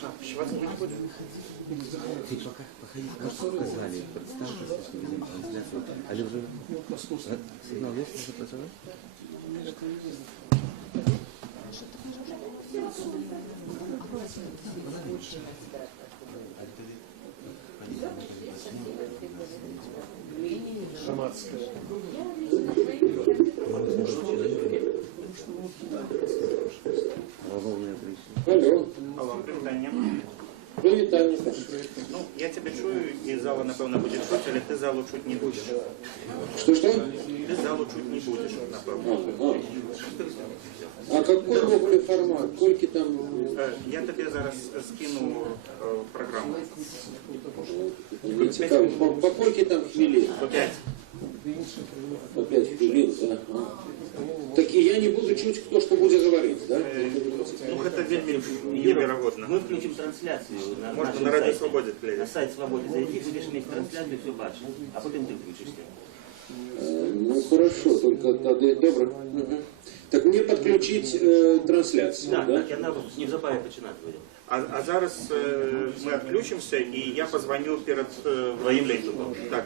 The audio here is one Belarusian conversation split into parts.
Вас не будет? Ты пока показали, представьте, что видим трансляцию. Але уже сигнал есть, уже працевать? Шаматская. Алло. Алло, привітання. Привітання. Ну, я тебе чую, і зала, напевно, буде чути, але ти залу чуть не будеш. Что? Ти залу чуть не будеш, напевно. А какой мог формат? Сколько там? Я тобі зараз скину програму. По сколько там хвилин? По 5. По 5 хвилин, да. Так и я не буду чуть, кто что будет говорить, да? Ну, гэта вельмі неверагодна. Мы включим трансляцию на Можна нашем на Радіо сайте. Свободі На глядати. сайт Свободы зайди, будешь иметь трансляцию, все бачишь, а потом ты включишься. Ну хорошо, только тогда добро. Угу. Так мне подключить трансляцию, Да, да? так, я не забавя починати буде. А зараз ми відключимося, і я позвоню перед твоїм лейтом. Так.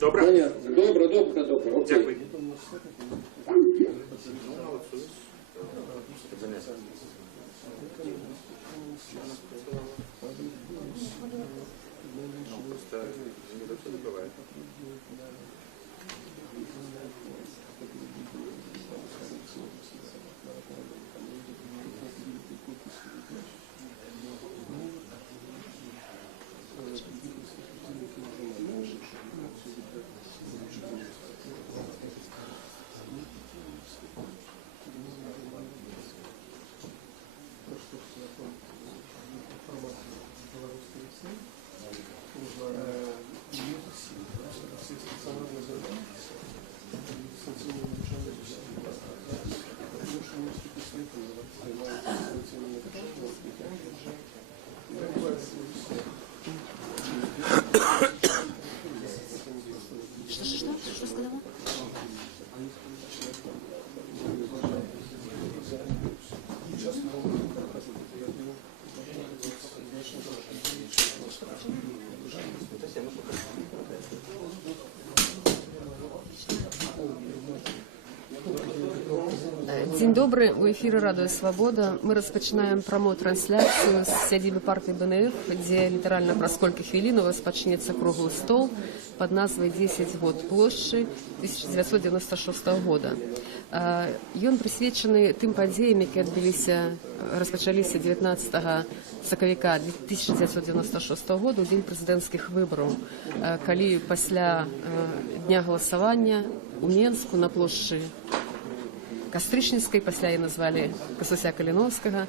Добре? Понятно. Добро. Окей. Дякую. Что сказала? Дзень добры, у эфіры Радыё Свабода. Мы распачынаем прамо-трансляцыю з сядзібы партыі БНФ, дзе літаральна праз колькі хвілін у вас пачнецца круглы стол пад назвай 10 год плошчы 1996 года. Ён прысвечаны тым падзеям, якія распачаліся 19 сакавіка 1996 года, у дзень прэзідэнцкіх выбараў, калі пасля дня галасавання у Менску на плошчы Кастрычніцкай, пасля яе назвалі Касуся Каліновскага,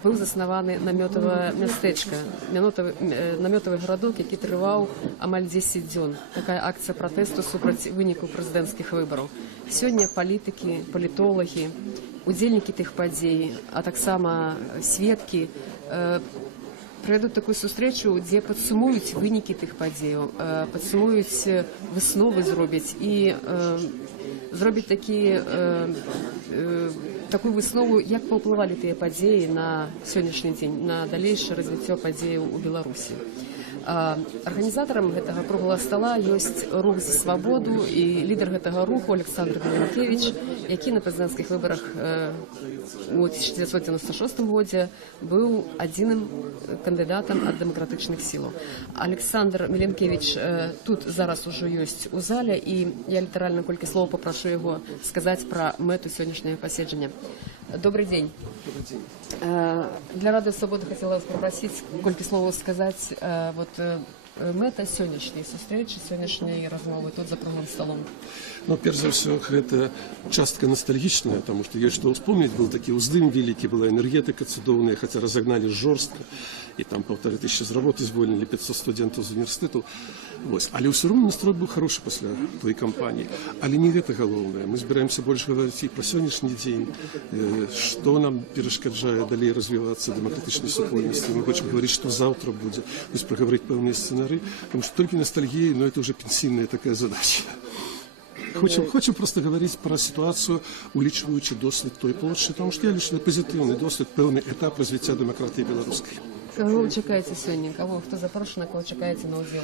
быў заснаваны намётавае мястэчка, намётавы гарадок, які трываў амаль 10 дзён. Такая акцыя пратэсту супраць выніку прэзідэнцкіх выбараў. Сёння палітыкі, палітолагі, удзельнікі тых падзей, а таксама сведкі правядуць такую сустрэчу, дзе падсумуюць вынікі тых падзеяў, падсумуюць высновы зробяць і зробіць такую выснову, як паўплывалі тыя падзеі на сённяшні дзень, на далейшае развіццё падзеяў у Беларусі. Арганізатарам гэтага круглага стала ёсць рух за свабоду, і лідар гэтага руху Александр Миленкевич, які на прэзідэнцкіх выбарах у 1996 годзе быў адзіным кандыдатам ад дэмакратычных сілаў. Александр Миленкевич тут зараз ужо ёсць у зале, і я літаральна колькі слоў папрашу яго сказаць пра мэту сённяшняга паседжання. Добрый день. Для Радыё Свободы хотела вас попросить колькі словаў сказаць мэта сённяшняй сустрэчы, сённяшняй размовы тут за круглым столом. Ну, перш за ўсё, гэта частка ностальгічная, потому что ёсць што ўспомніць, был такі ўздым вялікі, была энергетыка цудоўная, хаця разагналі жорстка, і там 1500 з работы звольнілі, 500 студэнтаў з універсітэту. Але ўсё роўна настрой быў хорошы пасля той кампаніі. Але не гэта галоўнае. Мы збіраемся больш гаварыць і пра сённяшні дзень, што нам перашкаджае далей развівацца дэмакратычнай супольнасці. Мы хочам гаварыць, што заўтра будзе, то есть прагаварыць пэўныя сцэнары, потому что толькі ностальгія, но это уже пенсійная такая задача. Хочу просто говорити про ситуацію, улічуючи досвід той площі, тому що я лише позитивний досвід, певний етап розвиття демократії білоруської. Кого вы чекаете сегодня? Кого? Кто запрошено, кого чекаете на удел?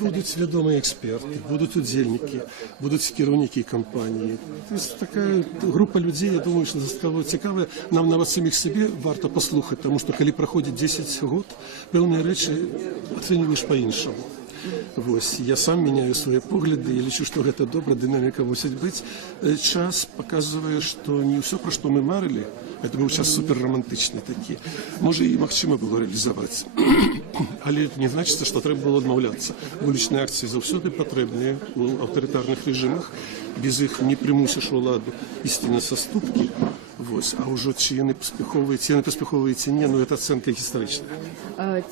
Будуть відомі експерти, будуть удільники, будуть керівники компанії. Тобто така група людей, я думаю, що цікаво. Нам навіть самих собі варто послухати, тому що коли проходить 10 років, певні речі оцінюєш по-іншому. Ось, я сам міняю свої погляди і лічу, що це добра динаміка мусить бути. Час показує, що не все, про що ми марили, це був час суперромантичний такий. Може і магчимо було реалізувати. Але це не значить, що треба було відмовлятися. Вуличні акції завжди потрібні у авторитарних режимах. Без їх не примусиш владу істинні заступки. Ось, а вже чи не поспіховує, ці ні, ну це оцінка історична.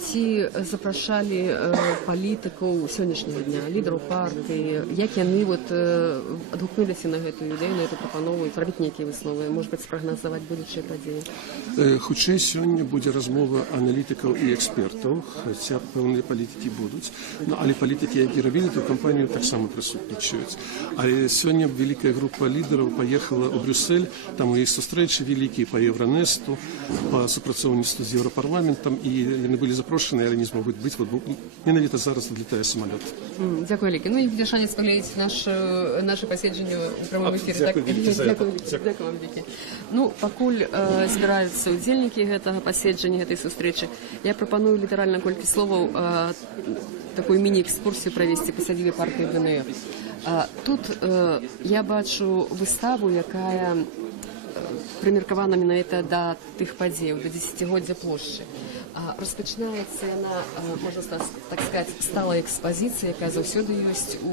Ці запрошали політиків сьогоднішнього дня, лідерів партії, як вони відгукнулися на цю ідею, на цю пропанову, і робити які висновки, може бути, спрогнозувати будучі події? Хоча сьогодні буде розмова аналітиків і експертів, хоча певні політики будуть, але політики, які робили ту кампанію, так само присутнічують. А сьогодні велика група лідерів поїхала у Брюссель, там у їх зустрічі великі по Євронесту, по співпрацівництву з Європарламентом, і вони були запрошені, але не зможуть бути, бо навіть зараз відлітає самоліт. Дякую, Ліки. Ну і буде шанс поглядати наше посідження у прямому ефірі. Дякую вам, Ліки. Ну, покуль збираються удільники цього посідження, цієї зустрічі, я пропоную літерально кілька слов таку міні-екскурсію провести по садибі партії БНФ. Тут я бачу виставу, яка приміркована менавіта до тих подій, до 10-годдя площі. Розпочинається вона, можна так сказати, стала експозиція, яка завсюди є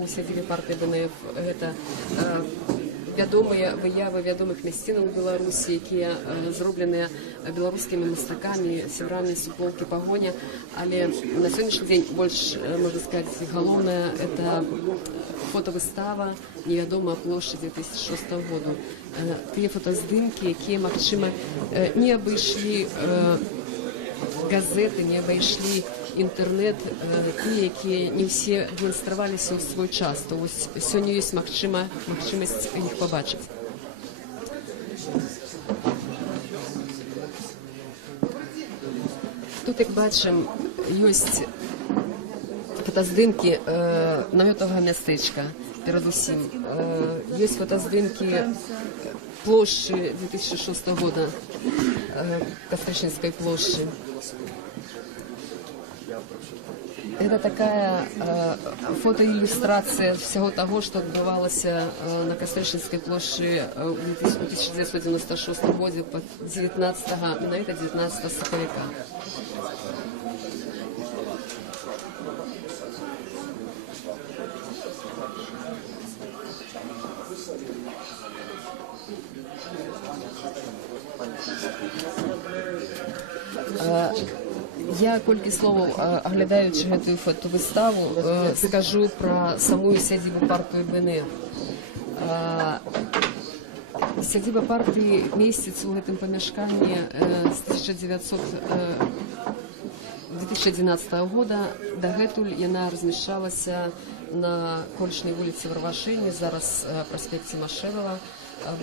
у сядибі партії БНФ. Це відомі вияви відомих місцин у Білорусі, які зроблені білоруськими мастаками, сіврами, суполки, погоня. Але на сьогоднішній день більш, можна сказати, головне – це фотовистава «Невідома площа» 2006 року. Ті фотоздимки, які, можливо, не обійшли газети, не обійшли інтернет, ті, які не всі демонструвалися у свій час. То ось сьогодні є можливість їх побачити. Тут, як бачимо, є фотоздимки наметового містечка, передусім. Є фотоздимки площі 2006 року, Костричинской площади. Это такая фотоиллюстрация всего того, что отбывалось на Костричинской площади в 1996 году по 19 соковика. Я кілька слов, оглядаючи цю фотовиставу, скажу про саму сядибу партії БНФ. Сядиба партии міститься у цьому помешканні з 2011 года. Дагэтуль вона розміщалася на колишній вулиці Варвашині, зараз проспекті Машевела,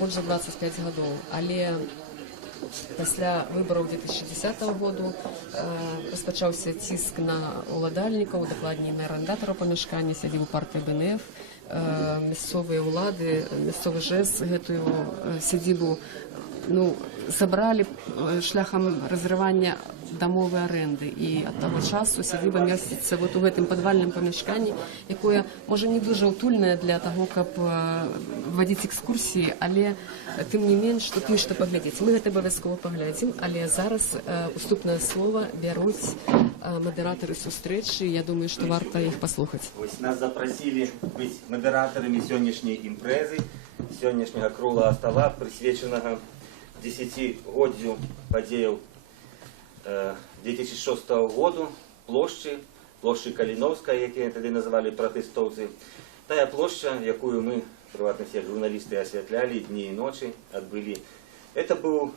більше 25 років. Але після виборів 2010 року розпочався тиск на уладальників, докладніше на орендаторів помешкання сядибу партії БНФ. Місцеві влади, місцевий ЖЕС цю сядибу забрали шляхом розривання домової оренди. І від того часу сядиба міститься у цьому підвальному помешканні, яке, може, не дуже утульне для того, щоб вводити екскурсії, але тим не менш, тут є що поглядіти. Ми це обов'язково поглядимо, але зараз уступне слово беруть модератори зустрічі. Я думаю, що варто їх послухати. Ось нас запросили бути модераторами сьогоднішньої імпрези, сьогоднішнього круглого стола, присвяченого 10-годдю подій 2006 року, площі Каліновська, які тоді називали протестовці. Та площа, яку ми, приватно всі журналісти, освітляли дні і ночі, відбили. Це був,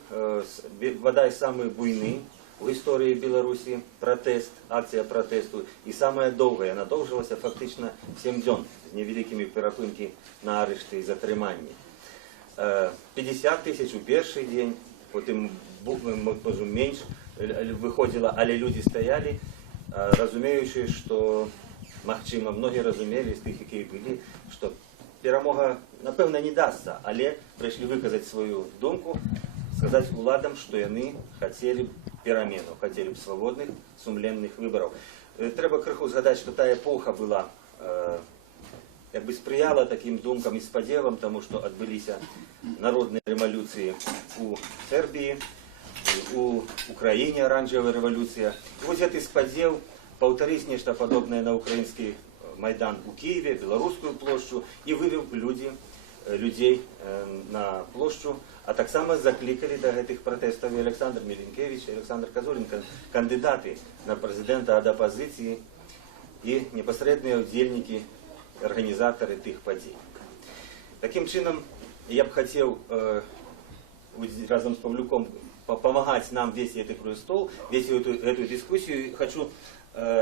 бодай, самий буйний у історії Білорусі протест, акція протесту. І саме довга, вона довжилася фактично 7 днів з невеликими перепинки на арешти і затримання. 50 тисяч у перший день, потім, може, менше виходило, але люди стояли, розуміючи, що, махчима, многі розуміли з тих, які були, що перемога, напевно, не дасться, але прийшли виказати свою думку, сказати владам, що вони хотіли б перемену, хотіли б свободних, сумленних виборів. Треба криху згадати, що та епоха була, якби сприяла таким думкам і сподівам, тому що відбулися народні революції у Сербії, у Україні оранжевая революция. И вот этот сподел повторить нечто подобное на украинский Майдан у Киеве, Белорусскую площадь, и вывел людей на площадь, а так само закликали до этих протестов и Александр Милинкевич, и Александр Козулин, кандидаты на президента от оппозиции и непосредственные удельники, организаторы этих подій. Таким чином, я бы хотел разом с Павлюком помогать нам весь этот круглый стол, весь эту дискуссию. Хочу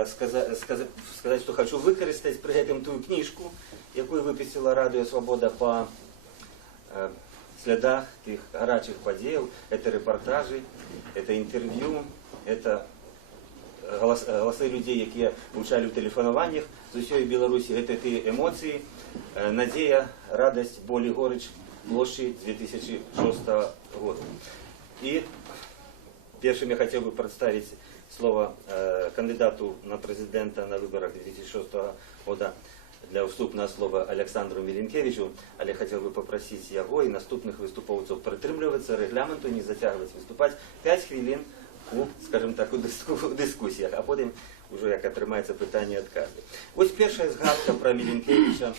сказать, что хочу використати при этом ту книжку, яку випустила Радіо Свобода по слідах тих гарячих подій. Это репортажи, это интервью, это голоси людей, які вивчали в телефонуваннях з усієї Білорусі. Это ті емоції, надія, радость, боль і горечь площі 2006 года. И первым я хотел бы представить слово кандидату на президента на выборах 2006 года для вступного слова Олександру Мілінкевичу, але я хотел бы попросить его и наступных выступовцев притримуватися регламенту, не затягивать, выступать 5 хвилин у, скажем так, у дискусіях, а потім уже як отримається питання від кожного. Ось перша згадка про Мілінкевича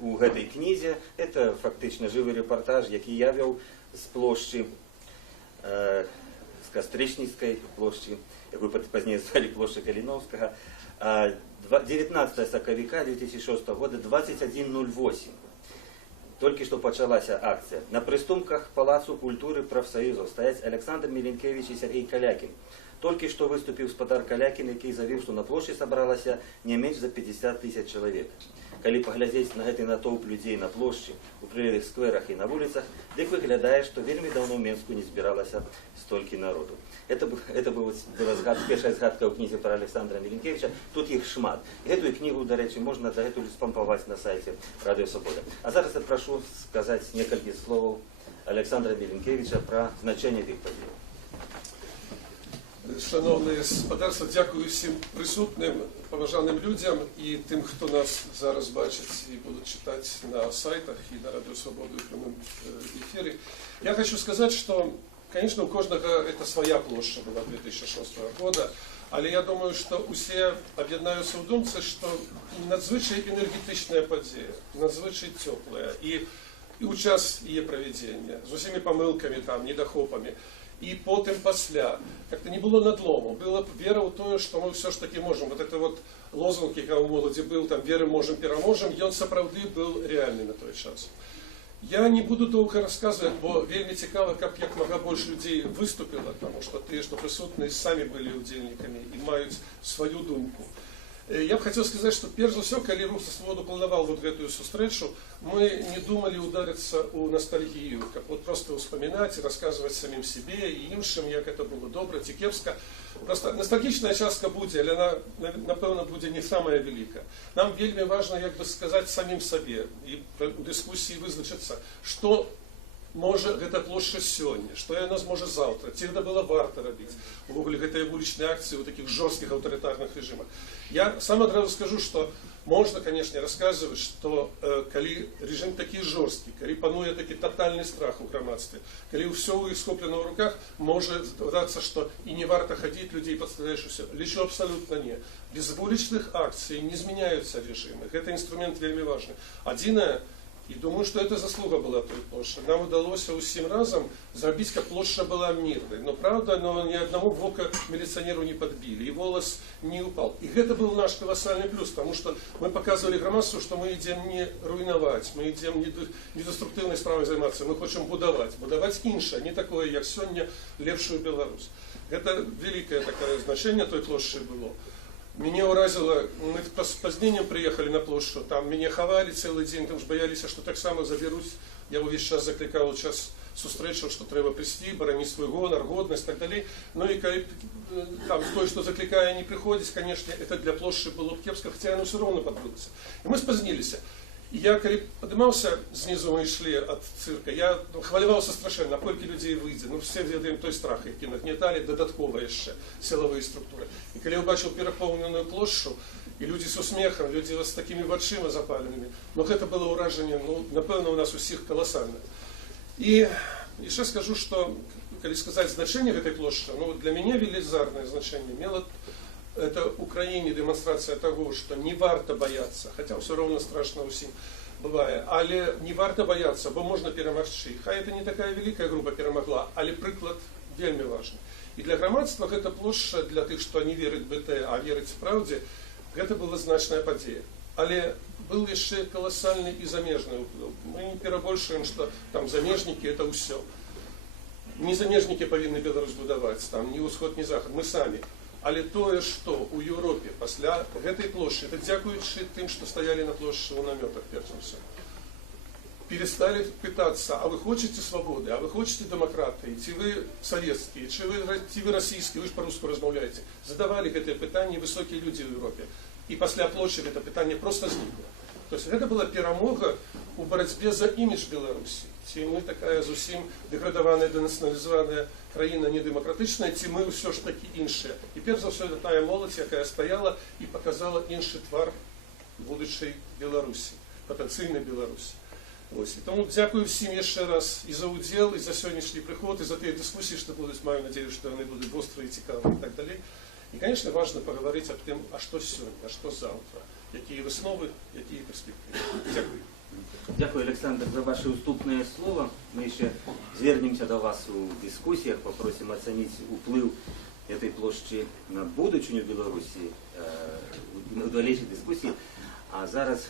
у этой книзі, это фактично живий репортаж, який я вел з площі, з Костричницької площі, яку пізніше звали площа Калиновского, 19 соковика 2006 года, 21:08. Только что почалась акция. На приступках Палацу культуры профсоюзов стоять Олександр Мілінкевич и Сергей Калякин. Только что выступил Спадар Калякин, який заявил, что на площади собралось не меньше за 50 тысяч человек. Коли поглядеть на этот натовп людей на площади, у прилеглых скверах и на улицах, так выглядает, что вельми давно в Минску не збиралось столько народу. Это была первая згадка у книги про Олександра Мілінкевича. Тут їх шмат. Эту книгу, до речі, можна спамповать на сайті Радіо Свобода. А зараз я прошу сказати несколько слов Олександра Мілінкевича про значення тих подій. Шановне господарство, дякую всім присутнім, поважаним людям і тим, хто нас зараз бачить і будуть читати на сайтах і на Радіо Свободу і в прямому ефірі. Я хочу сказати, що, конечно, у кожного это своя площа была 2006 года, але я думаю, що усі об'єднаються у думці, що надзвичай енергетична подія, надзвичай тепла, і у час її проведення, з усіми помилками, там, недохопами. И потом после, как-то не было надлому, была вера в то, что мы все ж таки можем. Вот это вот лозунг, когда у молоді был, там, веры можем, переможем, и он соправды был реальный на той час. Я не буду довго рассказывать, бо вельми цікаво, як мога більше людей виступило, тому що ті, що присутні, самі були удільниками і мають свою думку. Я бы хотел сказать, что прежде всего, когда Рух за Свободу планувал вот эту встречу, мы не думали удариться у ностальгию, как вот просто вспоминать и рассказывать самим себе и іншим, як это было добре, ці кепска. Просто ностальгичная частка буде, але она, напевно, буде не самая велика. Нам вельми важно, як би сказати, самим себе і у дискусії визначитися, що може гэта площа сёння, што яна зможа заўтра, ці гэта было варта рабіць. Увогуле гэтыя вулічныя акцыі ў такіх жорсткіх аўтарытарных рэжымах. Я сам адразу скажу, што можна, конечно, расказваць, што калі рэжым такі жорсткі, калі пануе такі татальны страх у грамадстве, калі ўсё ў іх схоплена ў руках, можа здавацца, што і не варта хадзіць, людзей падставляеш усё. Лічу абсалютна не. Без вулічных акцый не змяняюцца рэжымы. Гэта інструмент вельмі важны. Адзінае, І думаю, што это заслуга была той плошчы. Нам удалося ўсім разам зрабіць, каб плошча была мірнай. Но правда, ні аднаму вока міліцыянеру не падбілі, і волас не упал. І гэта быў наш каласальны плюс, потому что мы показывали грамадству, што мы ідзем не руйнаваць, мы ідзем не деструктыўнай справай займацца, мы хочам будаваць іншае, не такое, як сёння, лепшую Беларусь. Гэта вялікае такое значэнне той плошчы было. Меня уразило, мы с позднением приехали на площадь, там меня ховали целый день, потому что боялись, что так само заберусь. Я его весь час закликал, час сустречал, что треба прийти, боронить свой гонор, годность и так далее. Ну и там то, что закликая не приходить, конечно, это для площади было кепско, хотя оно все равно подбылось. И мы спозднились. И я, когда поднимался, снизу мы шли от цирка, я хвалювався страшенно, колькі людей выйдзе. Ну, все ведаем той страх, які нагнетали додатково ще силові структури. І коли я бачив переповнену площу, і люди з усміхом, люди з такими очима запаленими, ну, це було ураження, ну, напевно, у нас усіх колосальне. І ще скажу, що, коли сказати значення этой площади, ну, для мене велизарне значення мало. Это Украине демонстрация того, что не варто бояться, хотя все равно страшно усім бывает, але не варто бояться, бо можна перемогти. Хай это не такая великая группа перемогла, але приклад вельми важный. И для громадства эта площадь, для тых, что не верят БТ, а верят в правде, это была значная подея. Але был еще колоссальный и замежный уплыв. Мы не перебольшуем, что там замежники это все. Не замежники повинны Беларусь будовать, там ни усход, ни заход, мы сами. Але тое, што ў Еўропе пасля гэтай плошчы, так дзякуючы тым, што стаялі на плошчы ў намётах, перш за ўсё, перестали пытаться, а вы хочете свободы, а вы хочете демократии, ці вы советские, ці вы российские, вы ж по-русски размаўляете. Задавали гэтае пытанне высокие люди в Европе. И пасля плошчы гэта пытанне просто зникло. То есть гэта была перамога у барацьбе за імідж Беларусі. Ці мы такая зусім деградаваная, денационализованная краіна недемократичная, ці мы все ж таки іншыя. І перш за все это тая моладзь, якая стаяла і показала іншы твар будучай Беларусі, патэнцыйнай Беларусі. Ось. І тому дзякую всім яшчэ раз і за удзел, і за сённяшні прыход, і за тыя дыскусіі, што будуць, маю надею, што яны будуць вострыя і цікавыя і так далей. І, конечно, важно поговорить об тым, а што сёння, а што заўтра, якія высновы, якія перспектывы. Дзякую. Дякую, Александр, за ваше уступное слово. Мы еще звернемся до вас у дискуссиях, попросим оценить уплыв этой площади на будущую Беларуси, у дальнейших дискуссий. А зараз,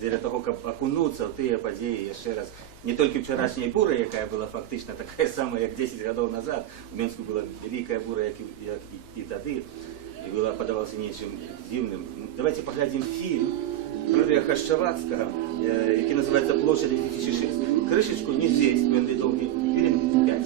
для того, как окунуться в те подеи еще раз, не только вчерашняя буря, якая была фактично такая самая, как 10 годов назад, в Минску была великая буря, как и тады, и была подавался нечем дивным. Давайте поглядим фильм Юрія Хащавацького, який називається «Площадь 2006». Кришечку не здесь, він відомий, фільм 5.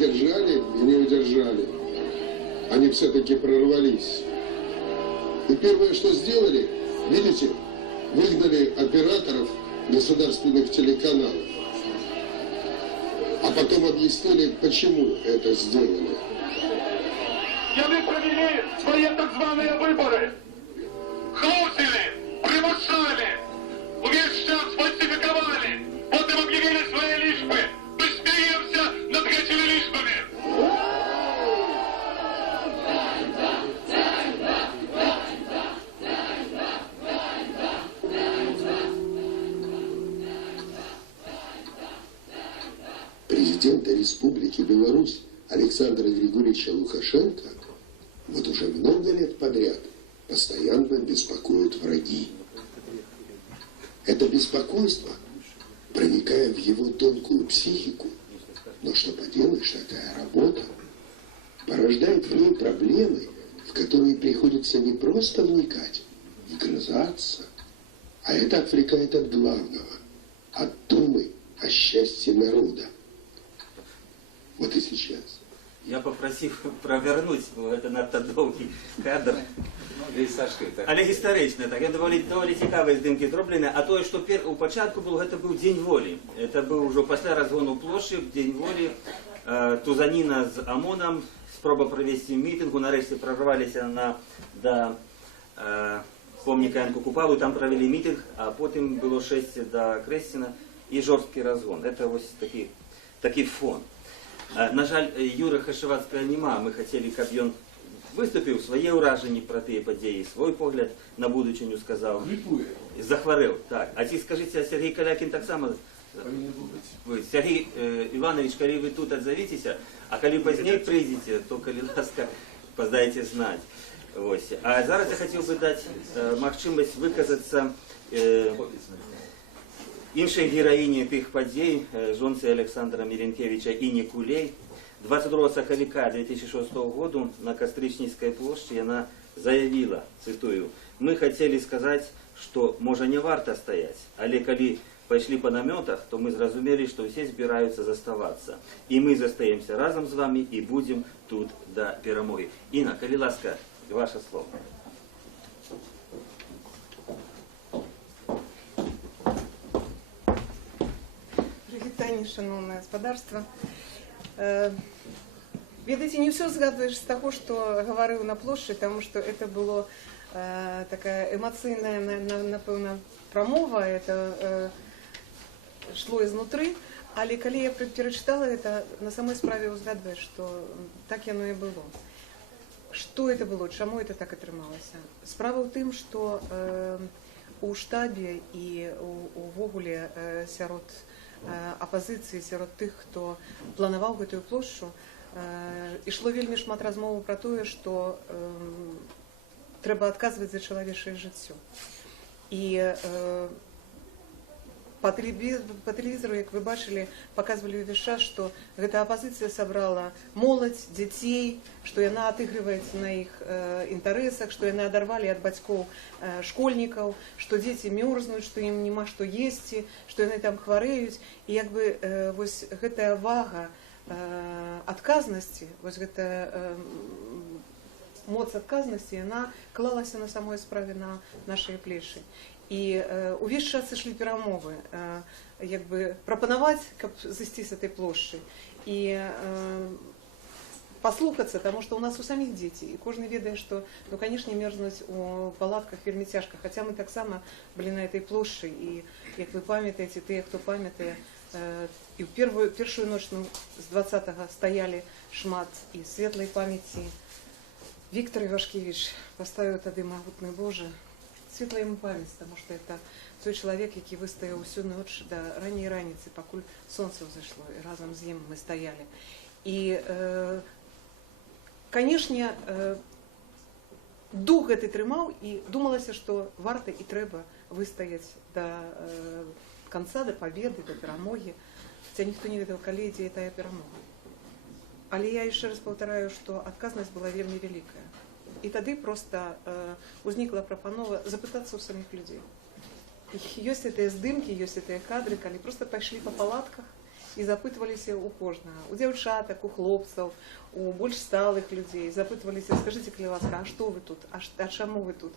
Держали и не удержали. Они все-таки прорвались. И первое, что сделали, видите, выгнали операторов государственных телеканалов. А потом объяснили, почему это сделали. Они провели свои так званые выборы. Хаосили, примусали, увесь час фальсификовали. Вот им объявили свои лишбы. Мы смеемся над этими лишбами. Президента Республики Беларусь Александра Григорьевича Лукашенко вот уже много лет подряд постоянно беспокоят враги. Это беспокойство, проникая в его тонкую психику, но что поделаешь, такая работа, порождает в ней проблемы, в которые приходится не просто вникать, вгрызаться, а это отвлекает от главного, от думы о счастье народа. Вот и сейчас. Я попросив провернуть, бо це надто довгий кадр. Але історично, так, я доволі цікаві здимки зроблені, а то, що у початку був, це був День волі. Це був вже після розгону площі, День волі, тузаніна з ОМОНом, спроба провести мітингу, нарешті прорвалися до помника Янку Купалу, там провели мітинг, а потім було шествие до Крестіна і жорсткий розгон. Це ось такий фон. На жаль, Юри Хашевацького нема, ми хотіли, щоб він виступив своє ураження про ті події, свій погляд на будучиню сказав. Захворів, так. А ці, скажіть, Сергій Калякін так само? Сергій Іванович, коли ви тут відзовітеся, а коли пізніше прийдете, то, коли ласка, поздайте знати. Ось. А зараз я хотів би дати можливість виказатися іншій героїні тих подій, жонці Олександра Міренкевича Інні Кулей. 22 соколика 2006 года на Костричницкой площади она заявила, цитую, «Мы хотели сказать, что, може, не варто стоять, але коли пошли по наметах, то мы зрозумели, что все збираються заставаться. И мы застаемся разом с вами и будем тут до перемоги». Инна, коли ласка, ваше слово. Вітання, шановне господарство. Ведаеце, не все згадваеш з таго, што гаварыў на плошчы, таму што это было такая эмацыйная, напэўна, прамова, это шло изнутры, але калі я перачытала это, на самой справе узгадваеш, што так яно і было. Што это было, чаму это так атрымалася? Справа ў тым, што у штабе і увогуле сярод апазіцыі, сярод тых, хто планаваў гэтую плошчу, ішло вельмі шмат размоваў пра тое, што трэба адказваць за чалавечае жыццё. І по тэлевізору, як вы бачылі, паказвалі ўвесь час, што гэта апазіцыя сабрала моладзь, дзяцей, што яна адыгрываецца на іх інтарэсах, што яны адарвалі ад бацькоў школьнікаў, што дзеці мёрзнуць, што ім няма што есці, што яны там хварэюць. І як бы вось гэтая вага адказнасці, вось гэтая моц адказнасці, яна клалася на самой справе на нашыя плечы. І увесь час ішлі перамовы, як бы прапанаваць, каб зайсці з этой плошчы і паслухацца, таму што ў нас у саміх дзеці, і кожны ведае, што, ну, канешне, мерзнуць у палатках вельмі цяжка, хаця мы таксама былі на этой плошчы, і, як вы памятаеце, тыя, хто памятае, і ў першую ноч з 20-го стаялі шмат і светлай памяці. Віктор Івашкевіч паставіў тады магутны Божа, светлая ему память, потому что это той человек, який выстоял всю ночь до ранней раницы, покуль солнце взошло, и разом с ним мы стояли. И, конечно, дух гэты трымаў, и думалася, что варта и трэба выстоять до конца, до победы, до перамоги. Хотя никто не ведал, калі ідзе тая перамога. Але я еще раз повторяю, что адказнасць была вельмі великая. І тады просто узнікла прапанова запытацца ў самих людзей. Ёсць гэтыя здымкі, ёсць гэтыя кадры, калі просто пайшлі па палатках і запытваліся ў кожнага, у дзяўчатак, у хлопцаў, у больш сталых людзей, запытваліся, скажыце, калі ласка, а што вы тут, а чаму вы тут?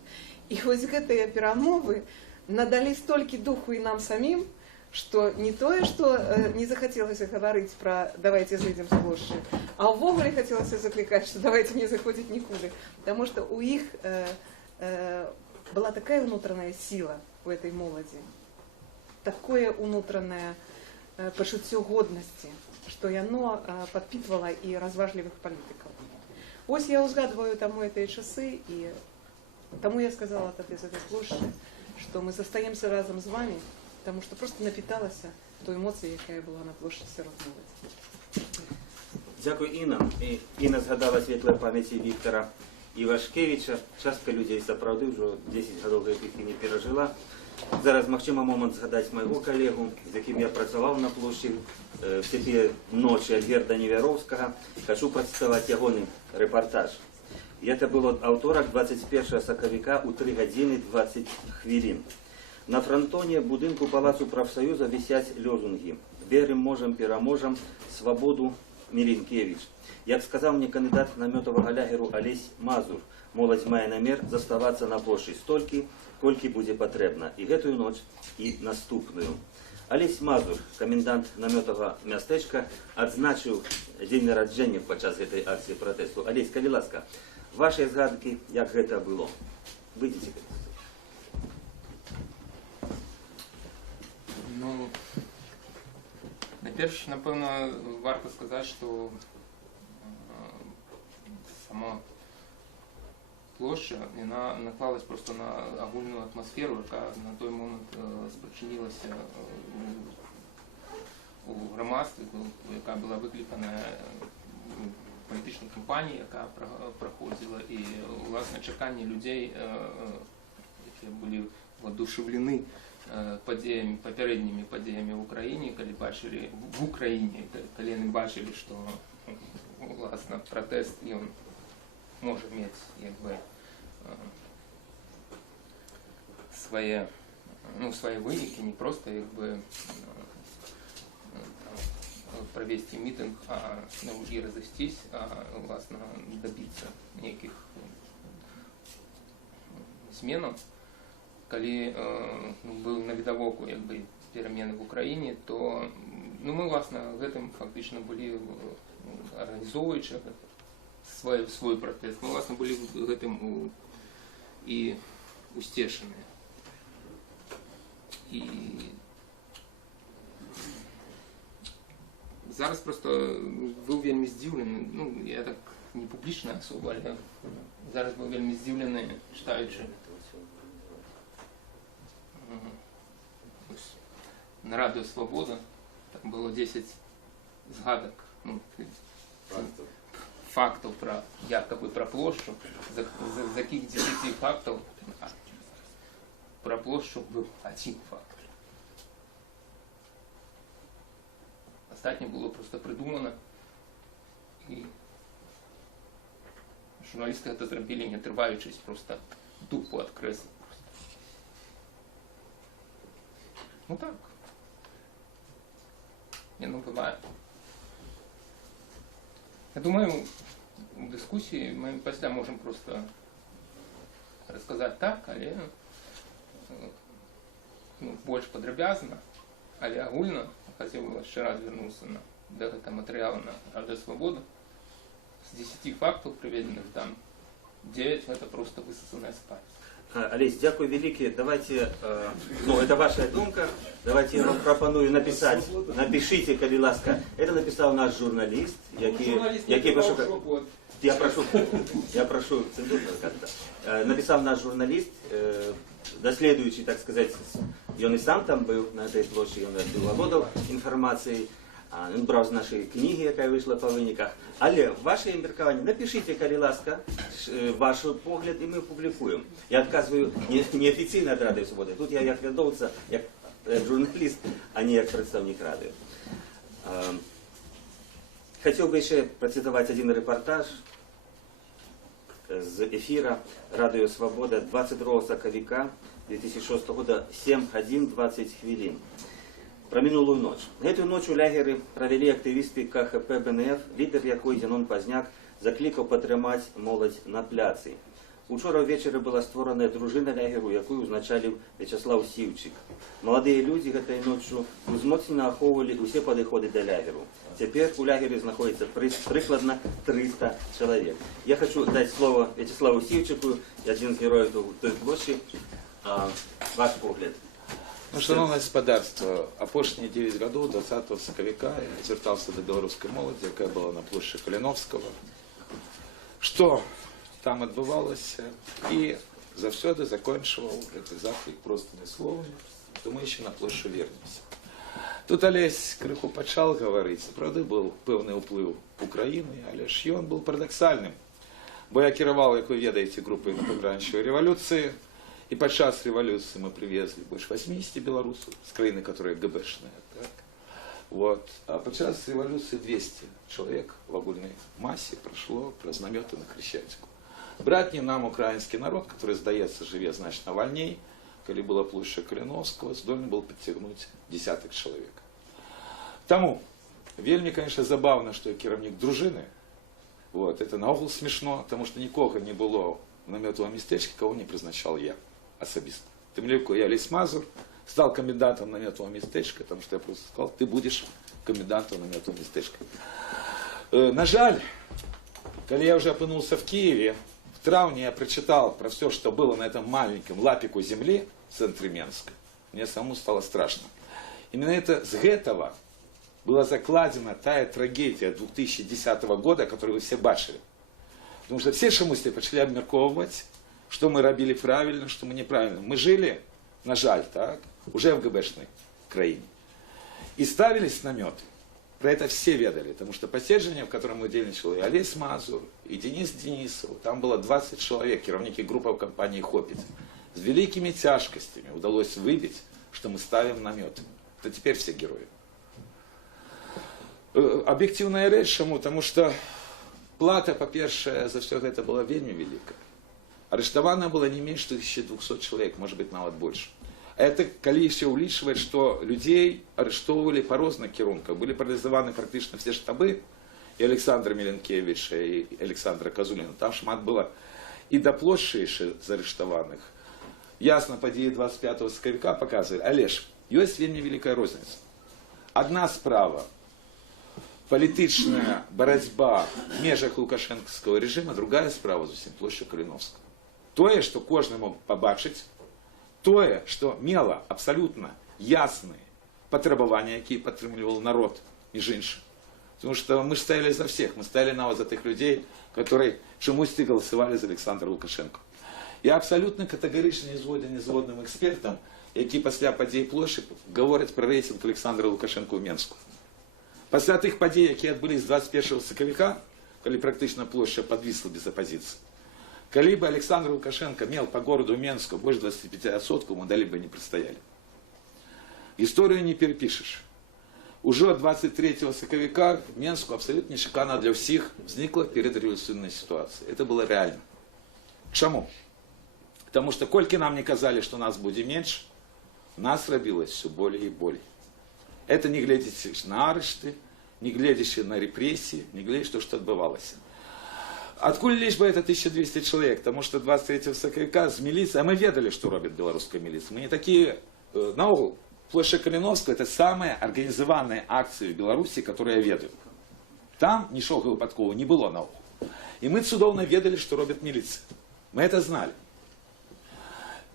І вось гэтыя перамовы надалі столькі духу і нам самім, што не тое, што не захацелася гаварыць пра «давайте зайдзем з плошчы», а ўвогуле хацелася заклікаць, што «давайте не заходзіць нікуды». Таму што у іх была такая ўнутраная сіла у этой моладзі, такое ўнутранае пачуццё годнасці, што яно падпітвала і разважлівых палітыкаў. Ось я ўзгадваю таму гэтыя часы, і таму я сказала тады з этой плошчы, што мы застаемся разам з вами, потому что просто напиталася той эмоцыяй, якая была на плошчы сярод моладзі. Дякую, Інна. Інна згадала світлої пам'яті Віктора Івашкевича. Частка людей сапраўды ўжо 10 гадоў гэтых і не перажыла. Зараз, магчыма, момант згадаць майго калегу, з якім я працаваў на плошчы все тыя ночы Альгерда Невяроўскага. Хачу працытаваць ягоны рэпартаж. Это было аўторак 21 сакавіка ў 3 гадзіны 20 хвілін. На франтоне будынку Палацу прафсаюза вісяць лозунгі «Верым, можам, пераможам, свабоду, Міленкевич». Як сказаў мне кандыдат намётавага лягеру Алесь Мазур, моладзь мае намер заставацца на плошчы столькі, колькі будзе патрэбна, і гэтую ноч, і наступную. Алесь Мазур, камендант намётавага мястэчка, адзначыў дзень нараджэння падчас гэтай акцыі пратэсту. Алесь, калі ласка, вашыя згадкі, як гэта было? Выйдзеце. Ну, найперш, напевно, варто сказати, що сама площа, вона наклалась просто на агульну атмосферу, яка на той момент спричинилася у громадстві, яка була викликана політичною кампанією, яка проходила, і, власне, чекання людей, які були воодушевлені попередніми подіями в Україні, коли вони бачили, що, власне, протест він може мати, якби, свої виники, не просто, якби, провести митинг, і розістись, а, власне, добитися ніяких змін. Коли був навідавоку, якби, переміни в Україні, то ми, власне, гэтым фактично були, організовуючи свой протест, ми, власне, були гэтым і устешені. І зараз просто був вельми здивлений, я так не публічна особа, але зараз був вельми здивлений, читаючи на Радіо Свобода, там було 10 згадок, фактів про, якобы про площу, за яких 10 фактів про площу був один факт. Остатнє було просто придумано, і журналісти це зробили, не триваючись, просто тупо від кресла. Ну так. Буває. Я думаю, в дискусії ми після можемо просто розказати так, але більш подробязно, але агульно хотів би ще раз вернутися до этого материала на Радио Свобода. С 10 фактов, приведенных там, 9 это просто высосанная с пальца. Олесь, дякую велике. Давайте, это ваша думка, давайте я вам пропоную написать, напишите, коли ласка. Это написал наш журналист, який прошу, я прошу цензурно как-то. Написал наш журналист, доследующий, так сказать, он и сам там был на этой площади, он владел информацией, він брав з нашої книги, яка вийшла по виниках. Але ваше меркавання, напишіть, коли ласка, ваш погляд, і ми публікуємо. Я відказую неофіційно від Радіо Свободи. Тут я як відомця, як журналіст, а не як представник радіо. Хотів би ще процитувати один репортаж з ефіра Радіо Свобода 22 сакавіка 2006 года, 7 годин 20 хвилин. Про минулую ночь. Эту ночь у лягеры провели активисты КХП БНФ, лидер якой Зенон Пазняк закликав підтримати молодь на пляці. Учора ввечері була створена дружина лягеру, яку узначалив Вячеслав Сівчик. Молодые люди этой ночью узмоцнено аховывали все подходы до лягеру. Теперь у лягере находится прикладно 300 человек. Я хочу дать слово Вячеславу Сівчику, один из героев той площади. Ваш погляд. Шановне господарство, апошнія 9 гадоў 20 сакавіка я звяртаўся да беларускай моладзі, якая была на плошчы Каліновскага. Што там адбывалася, і заўсёды закончваў гэты заклік простымі словамі, то мы яшчэ на плошчу вернемся. Тут Алесь крыху пачал гаварыць, сапраўды быў пэўны ўплыў Украіны, але ж ён быў парадаксальным. Бо я кіраваў, як вы ведаеце, групай на пагранічнай рэвалюцыі, і падчас рэвалюцыі мы прывезлі больш 80 беларусаў з краіны, которые ГБшныя. Так? Вот. А падчас рэвалюцыі 200 чалавек в агульнай масе прайшло праз намёты на Хрещатику. Братні нам украінскі народ, который, здаецца, жыве значна вальней, калі была плошча Каліновскага, здольны был подцягнуць десятак чалавек. Таму вельмі, конечно, забавно, что я кіраўнік дружины. Вот, это наогул смешно, потому что нікога не было в намётовом местечке, кого не призначал я особисто. Тем легко я Олесь Мазур, стал комендантом намётового местечка, потому что я просто сказал, ты будешь комендантом намётового местечка. На жаль, когда я уже опынулся в Киеве, в травне я прочитал про все, что было на этом маленьком лапику земли в центре Менска. Мне самому стало страшно. Именно это с этого была закладена тая трагедия 2010 года, которую вы все бачили. Потому что все чомусь почали обмерковывать, что мы робили правильно, что мы неправильно. Мы жили, на жаль, так, уже в ГБшной краине. И ставились наметы. Про это все ведали, потому что поседжение, в котором мы удельничали, и Олесь Мазур, и Денис Денисов, там было 20 человек, керовники группы в компании «Хопит». С великими тяжкостями удалось выбить, что мы ставим наметы. Это теперь все герои. Объективная речь, чому? Тому що плата, по-перше, за все это была вельми велика. Арештовано было не меньше 1200 человек, может быть, нават больше. Это, коли еще уличивает, что людей арештовывали по разных кірунках. Были парализованы практически все штабы, и Александра Миленкевича, и Александра Козулина. Там шмат было и до площади заарештованных. Ясно, події 25 сакавіка показывали. Олеж, есть вельми великая розница. Одна справа політична боротьба в межах лукашенківського режиму, другая справа зовсім площа Каліновського. Тое, що кожен мог побачити, тое, що мело абсолютно ясні потребування, які підтримував народ, між іншим. Тому що ми ж стояли за всіх, ми стояли навіть за тих людей, які чомусь голосували за Олександра Лукашенка. Я абсолютно категорично не згоден з водним експертом, які після подій площі говорять про рейтинг Олександра Лукашенка у Менску. Після тих подій, які відбулись 21 сакавіка, коли практично площа підвисла без опозиції, коли бы Александр Лукашенко мел по городу Менску больше 25%, мы дали бы не простояли. Историю не перепишешь. Уже 23 сакавіка в Менску абсолютно нечекано для всех возникла передреволюционная ситуация. Это было реально. Чему? Потому что, кольки нам не казали, что нас будет меньше, нас робилось все более и более. Это не глядячи на арешты, не глядячи на репрессии, не глядячи, что отбывалось. Откуда лишь бы это 1200 человек? Потому что 23 сакавіка с милицией, а мы ведали, что робит белорусская милиция. Мы не такие, наогул, площадь Калиновского, это самая организованная акция в Беларуси, которую я ведаю. Там ничего выпадкового не было наогул. И мы цудовно ведали, что робит милиция. Мы это знали.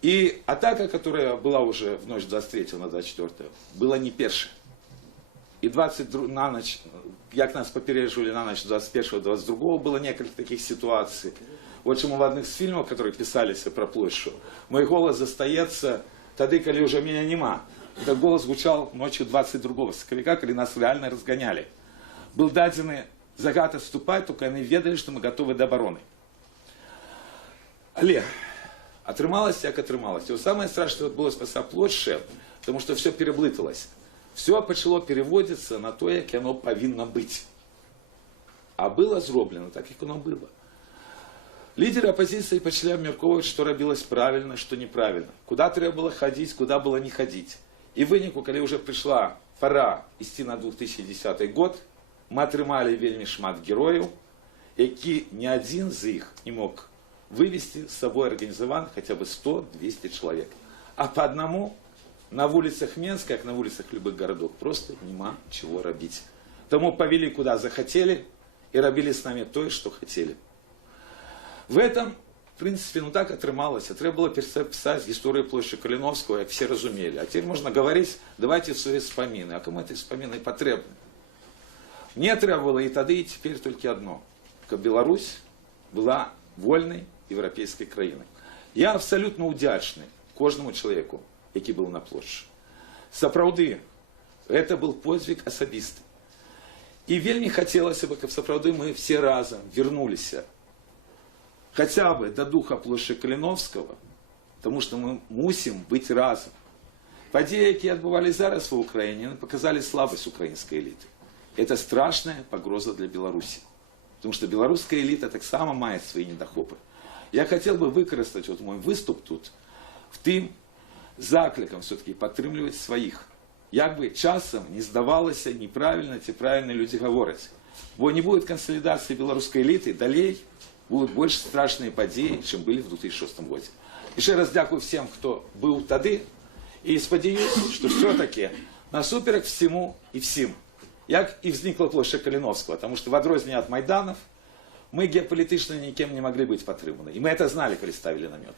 И атака, которая была уже в ночь 23 на 24, была не первая. И 22 на ночь, як нас попередживали на ночь 21-22, было несколько таких ситуаций. Вот чему в одних из фильмов, которые писались про площадь, мой голос застається тоді, коли уже меня нема. Этот голос звучал ночью 22 сакавіка, когда нас реально разгоняли. Был дадены загад отступать, только они ведали, что мы готовы до обороны. Але атрымалось, як атрымалось. И вот самое страшное, что было спасать площадь, потому что все переблыталось. Все почало переводиться на то, як оно повинно быть. А было зроблено так, як оно было. Лидеры оппозиции почали обмерковывать, что робилось правильно, что неправильно. Куда треба было ходить, куда было не ходить. И в вынику, когда уже пришла пора идти на 2010 год, мы отрымали вельми шмат героев, які ни один из них не мог вывести с собой организован хотя бы 100-200 человек. А по одному на улицах Менска, как на улицах любых городов, просто нема чего робить. Тому повели куда захотели и робили с нами то, что хотели. В этом, в принципе, ну так отрымалось. А треба было писать историю площади Калиновского, как все разумели. А теперь можно говорить, давайте свои вспомины. А кому эти вспомины потребны? Мне требовало и тогда, и теперь только одно. Чтобы Беларусь была вольной европейской краиной. Я абсолютно удячный кожному человеку, який был на площади. Сапраўды, это был подвиг особистый. И вельми хотелось бы, как сапраўды мы все разом вернулись хотя бы до духа площі Каліновського, тому що ми мусимо бути разом. Події, які відбувалися зараз в Україні, показали слабость української еліти. Це страшна погроза для Білорусі. Тому що білоруська еліта так само має свої недохопи. Я хотів би використати мій виступ тут в тим закликом все-таки підтримувати своїх. Як би часом не здавалося неправильно, ці правильні люди говорять. Бо не буде консолідації білоруської еліти, далі будуть більш страшні події, ніж були в 2006 році. І ще раз дякую всім, хто був тоді. І сподіваюся, що все-таки насуперек всьому і всім, як і возникла площа Каліновського, тому що в відрізняні від Майданів, ми геополітично ніким не могли бути підтримані. І ми це знали, коли ставили намет.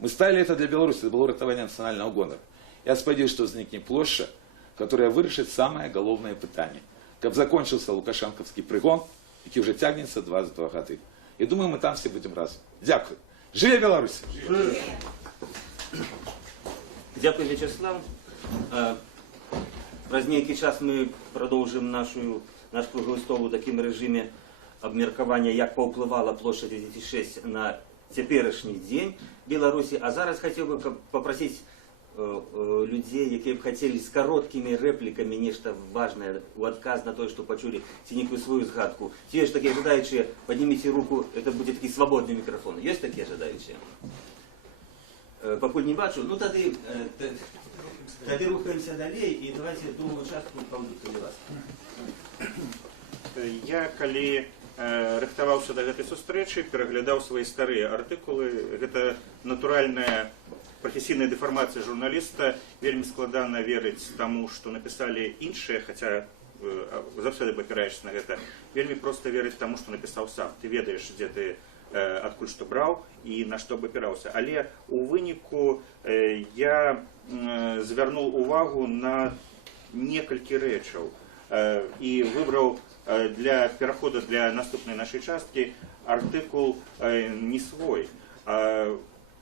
Мы ставили это для Беларуси, это было рятование национального гонора. Я сподіваюся, что возникнет площа, которая вырашит самое головное питание. Как закончился лукашенковский пригон, який уже тягнется 22 года. И думаю, мы там все будем разом. Дякую. Живе Беларусь! Дякую, Вячеслав. Праз нейкі час ми продовжимо наш круглий стол у таким режимі обміркування, як повпливала площа 36 на теперішній день Білорусі. А зараз хотів би попросити людей, які б хотіли з короткими репліками нечто важне у адказ на те, що почули, ці некую свою згадку. Ті ж такі жадаючі, підніміть руку, це буде такий свободний мікрофон. Є такі жадаючі? Покуль не бачу, ну тоді рухаємося далі і давайте другу частку паудити вас. Я, коли рыхтаваўся да гэтай сустрэчы, пераглядаў свае старыя артыкулы. Гэта натуральная прафесійная дэфармацыя журналіста. Вельмі складана верыць таму, што напісалі іншыя, хаця заўсёды папіраешся на гэта. Вельмі проста верыць таму, што напісаў сам. Ты ведаеш, дзе ты адкуль што браў і на што абапіраўся. Але у выніку я звярнуў увагу на некалькі рэчаў і выбраў для перахода для наступнай нашай часткі артыкул не свой.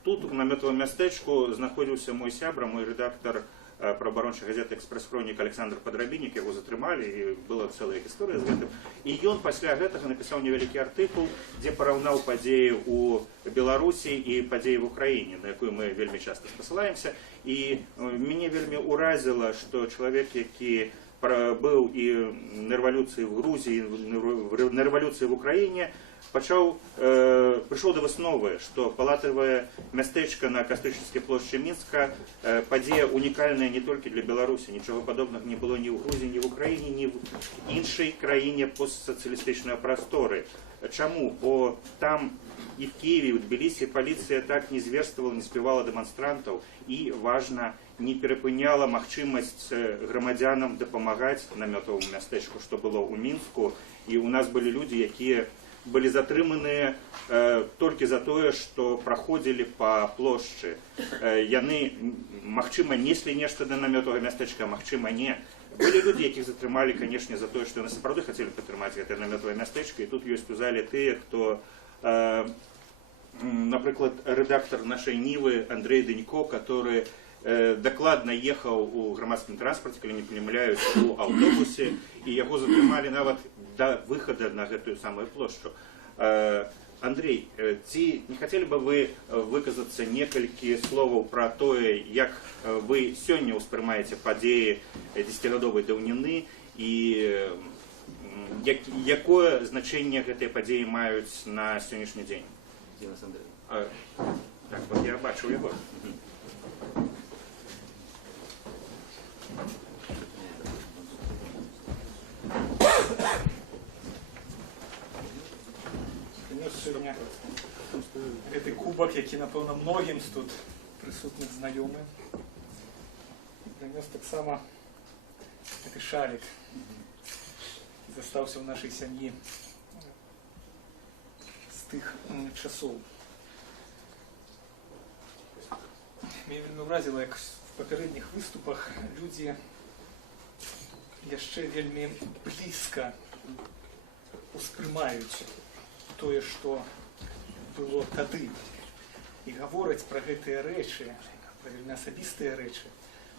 Тут у намётавым мястэчку знаходзіўся мой сябра, мой рэдактар праваабарончай газеты «Экспрэс-хронік» Александр Падрабіннік, яго затрымалі, і была цэлая гісторыя з гэтым. І ён пасля гэтага напісаў невялікі артыкул, дзе параўнаў падзеі ў Беларусі і падзеі в Украіне, на якую мы вельмі часта спасылаемся. І мяне вельмі ўразіла, што чалавек, які быў і на рэвалюцыі в Грузіі, на рэвалюцыі в Украіне, прыйшоў да высновы, што палатавае мястэчка на Кастрычніцкай плошчы Мінска падзея унікальная не толькі для Беларусі. Нічога падобнага не было ні ў Грузіі, ні в Украіне, ні в іншай краіне постсацыялістычнай прасторы. Чаму? Бо там і в Киеве, і в Тбілісі паліцыя так не зверствавала, не спявала дэманстрантаў і, важна, не перапыняла магчымасць грамадзянам дапамагаць намётаваму мястэчку, што было ў Мінску. І ў нас былі людзі, якія былі затрыманыя толькі за тое, што праходзілі па плошчы. Яны, магчыма, неслі нешта да намётавага мястэчка, магчыма, не. Былі людзі, якіх затрымалі, канешне, за тое, што яны сапраўды хацелі падтрымаць гэтае намётавае мястэчка. І тут ёсць у зале тыя, хто, напрыклад, рэдактар нашай Нівы Андрей Дынько, который дакладна ехаў у грамадскім транспарце, калі не памыляюсь, у аўтобусе, і яго затрымалі нават да выхада на гэтую самую плошчу. Андрей, ці не хацелі бы вы выказацца некалькі словаў пра тое, як вы сёння ўспрымаеце падзеі дзесяцігадовай даўніны і якое значэнне гэтыя падзеі маюць на сённяшні дзень? Так, вот я бачу яго. Сьогодні цей кубок, який, напевно, многим з тут присутніх знайомий. Принес так само такий шарик, який застався в нашій сім'ї з тих часов. Мене вельми вразило, як в попередніх виступах люди ще вельми близько усприймають тое, што было тады. І гавораць пра гэтыя рэчы, пра вельмі асабістыя рэчы,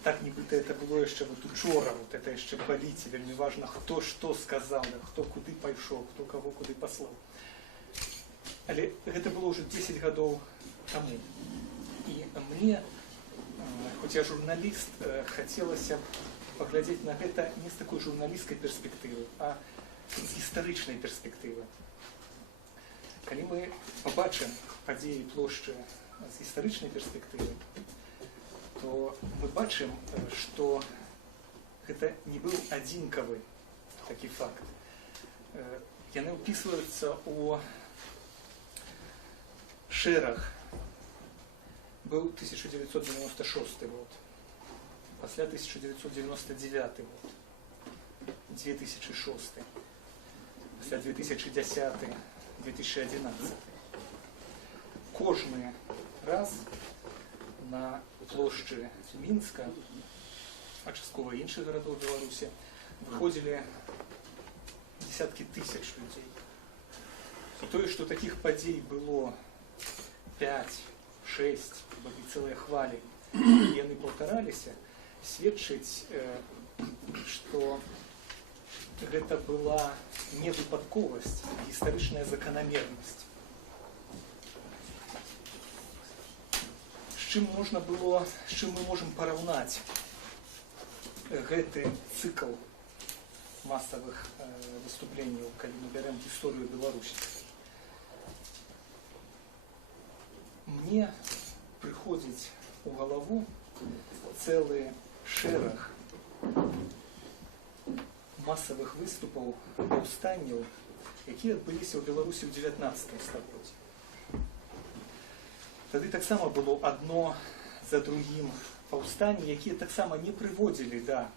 так нібыта это было яшчэ вот учора, вот это яшчэ баліць, вельмі важна, хто што сказаў, хто куды пайшоў, хто каго куды паслаў. Але гэта было ўжо 10 гадоў таму. І мне, хоць я журналіст, хацелася паглядзець на гэта не з такой журналісцкай перспектывы, а з гістарычнай перспектывы. Калі мы пабачым падзеі плошчы з гістарычнай перспектывы, то мы бачым, што гэта не быў адзінкавы такі факт. Яны ўпісваюцца ў шэраг. Был 1996 год, пасля 1999 год, 2006, пасля 2010, 2011. Кожны раз на плошчы Мінска, а часткова іншых гарадоў Беларусі, выходзілі десяткі тысяч людзей. І тое, што такіх падзей было 5, 6, былі цэлыя хвалі, і яны паўтараліся, сведчыць, што гэта была не выпадковасць, а гістарычная заканамернасць. З чым мы можам параўнаць гэты цыкл масавых выступленняў, калі мы бярем гісторыю Беларусі? Мне прыходзіць у галаву цэлы шэраг масавых выступаў, паўстанняў, якія адбыліся ў Беларусі ў 19 стагоддзі. Тады таксама было адно за другім паўстанні, якія таксама не прыводзілі да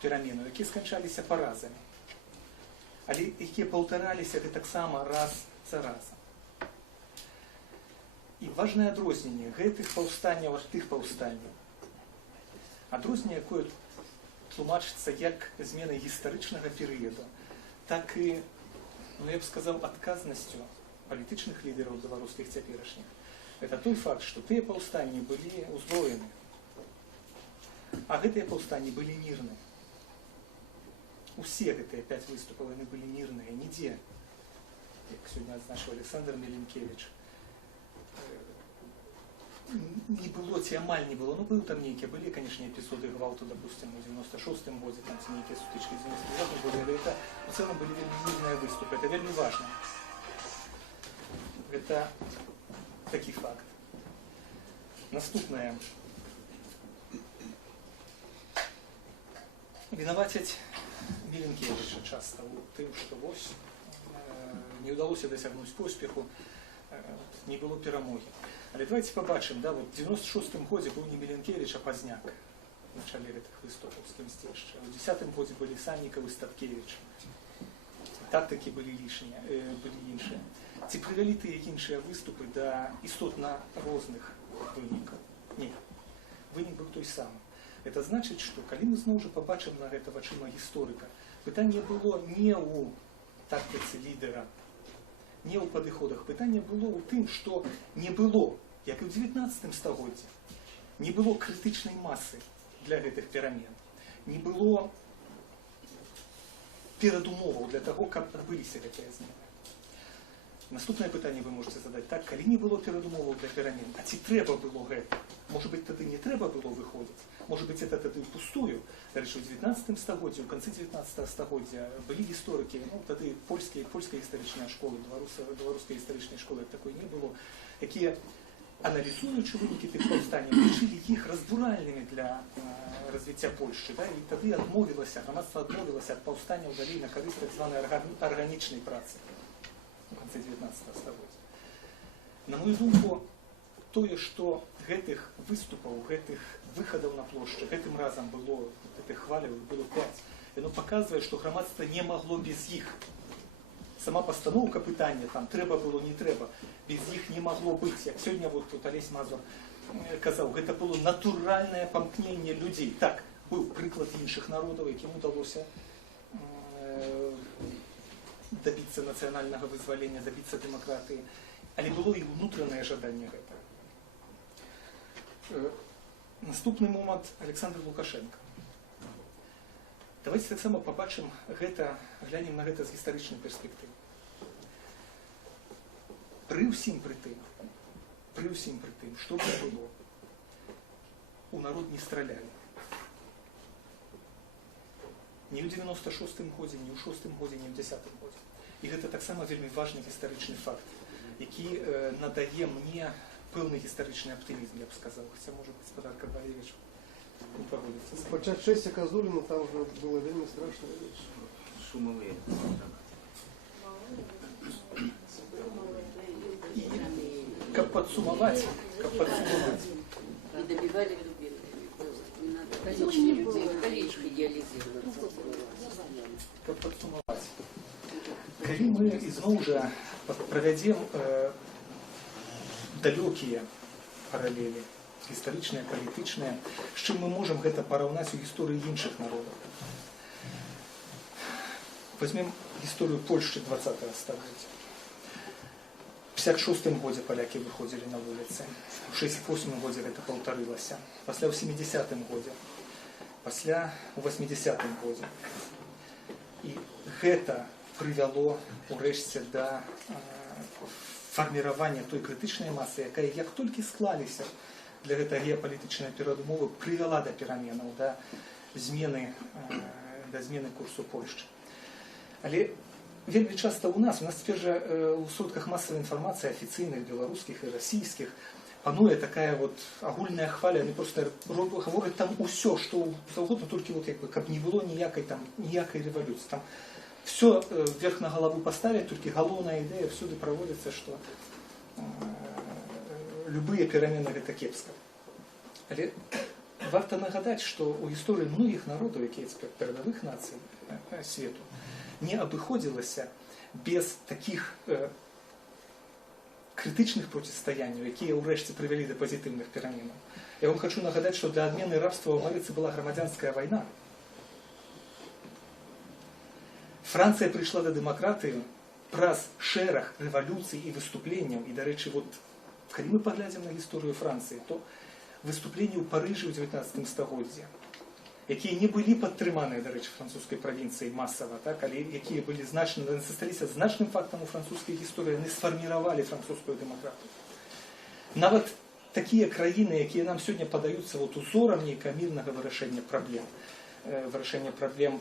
пераменаў, якія сканчаліся паразамі, але якія паўтараліся таксама раз за разам. І важнае адрозненне гэтых паўстанняў ад тых паўстанняў. Адрозненне, якое тлумачыцца як зменай гістарычнага перыяду, так і, я б сказаў, адказнасцю палітычных лідараў беларускіх цяперашніх. Это той факт, што тыя паўстанні былі ўзброены, а гэтыя паўстанні былі мірныя. Усе гэтыя 5 выступаў яны былі мірныя, нідзе, як сёння адзначыў Александр Меленкевич, не было, ці амаль не было, быў там нейкія, былі, канешне, эпізоды гвалту, допустим, у 96-м годзе, там ці нейкія сутычкі, 99-м годзе, але это, у цэлым, былі вельмі мірныя выступы, это вельмі важна. Это такі факт. Наступнае. Вінавацяць Меленкевича часта у тым, што вось не ўдалося дасягнуць поспеху, не было перамогі. Але давайте побачым, да, вот в 96-м годзе быў не Меленкевич, а Пазняк на чале гэтых выступаў з кімсьці яшчэ. У 10-м годзе былі Саннікаў і Статкевич. Тактыкі былі іншыя. Ці прывялі тыя іншыя выступы да істотна розных вынікаў? Не. Вынік быў той самы. Это значыць, што калі мы зноў жа пабачым на гэта вачыма гісторыка, пытанне было не ў тактыцы лідера, не ў падыходах. Пытанне было ў тым, што не было, як і ў 19 стагоддзі, не было крытычнай масы для гэтых перамен. Не было перадумоваў для таго, каб адбыліся гэтыя змены. Наступнае пытанне вы можете задаць так, калі не было перадумоваў для перамен, а ці трэба было гэта? Может быть, тады не трэба было выходзіць? Может быть, это тады впустую? Дарэчы, у 19 стагоддзі, у канцы 19 стагоддзя былі гісторыкі, тады польская гістарычная школа, беларускай гістарычнай школы такой не было, якія, аналізуючы вынікі тых паўстанняў, лічылі іх разбуральнымі для развіцця Польшчы, да? І тады грамадства адмовілася ад паўстанняў далей на карысць так званай арганічнай працы у канцы 19 стагоддзя. На мою думку, тое, што гэтых выступаў, гэтых выхадаў на плошчы, гэтым разам было, гэтых хваляў было 5, яно паказвае, што грамадства не магло без іх. Сама пастаноўка пытання, там, трэба было, не трэба, без іх не магло быць. Як сёння вот тут Алесь Мазур казаў, гэта было натуральнае памкненне людзей. Так, быў прыклад іншых народаў, якім удалося добіцца нацыянальнага вызвалення, добіцца дэмакратыі, але было і ўнутранае жаданне гэтага. Наступны момант Александр Лукашенко. Давайте таксама побачым гэта, глянем на гэта з гістарычнай перспектывы. Пры ўсім пры тым, што б не было, у народ не стралялі. Ні ў 96-м годзе, ні ў 6-м годзе, ні ў 10-м годзе. І гэта таксама вельмі важны гістарычны факт, які надае мне пэўны гістарычны аптымізм, я б сказаў. Хаця, можа, гаспадар Карбалевіч не пагодзіцца. Падчас чэсці Казуліна там уже было вельмі страшная рэч. Шумовые. І каб падсумаваць, И добивали людей. Не надо количество людей, количество идеализировать. Каб падсумаваць. Калі мы ізноў жа правядзем далёкія паралелі, гістарычныя, палітычныя, з чым мы можам гэта параўнаць у гісторыі іншых народаў. Возьмем гісторыю Польшчы 20-го стагоддзя. В 56-м годзе палякі выходзілі на вуліцы, у 68-м годзе гэта паўтарылася, пасля ў 70-м годзе, пасля ў 80-м годзе. І гэта прывяло урэшце да фарміравання той крытычнай масы, якая як толькі склаліся для гэтай геапалітычнай перадумовы, прывяла да пераменаў, да змены курсу Польшчы. Але вельмі часта у нас цяпер жа у сродках масавай інфармацыі афіцыйных, беларускіх і расійскіх пануе такая вот агульная хваля, они просто гавораць там усё, што заўгодна, толькі вот як бы, каб не было ніякай рэвалюцыі. Там все вверх на голову поставить, только галоўная ідэя всюды проводится, что любые перамены гэта кепска. Але варта нагадаць, што у гісторыі многіх народаў, якія цяпер перадавых нацый свету, не абыходзілася без таких крытычных процістаянняў, якія ўрэшце прывялі да пазітыўных пераменаў. Я вам хочу нагадаць, што для адмены рабства ў Амерыцы была грамадзянская вайна. Францыя прыйшла да дэмакратыі праз шэраг рэвалюцый і выступленняў. І, дарэчы, вот, калі мы паглядзім на гісторыю Францыі, то выступленні ў Парыжы ў 19 стагоддзі, якія не былі падтрыманыя, дарэчы, французскай правінцыяй масава, так, але якія былі засталіся значным фактам у французскай гісторыі, яны сфарміравалі французскую дэмакратыю. Нават такія краіны, якія нам сёння падаюцца вот узорам нейкага мірнага вырашэння праблем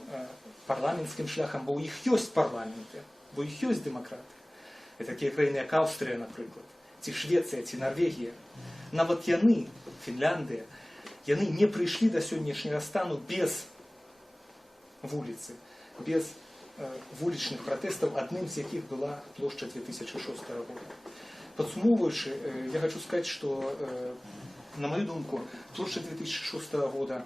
парламенцкім шляхам, бо ў іх ёсць парламенты, бо ў іх ёсць дэмакраты. І такія краіны, як Аўстрыя, напрыклад, ці Швецыя, ці Нарвегія. Нават яны, Фінляндыя, яны не прыйшлі да сённяшняга стану без вуліцы, без вулічных пратэстаў, адным з якіх была плошча 2006 года. Падсумоўваючы, я хочу сказаць, што, на мою думку, плошча 2006 года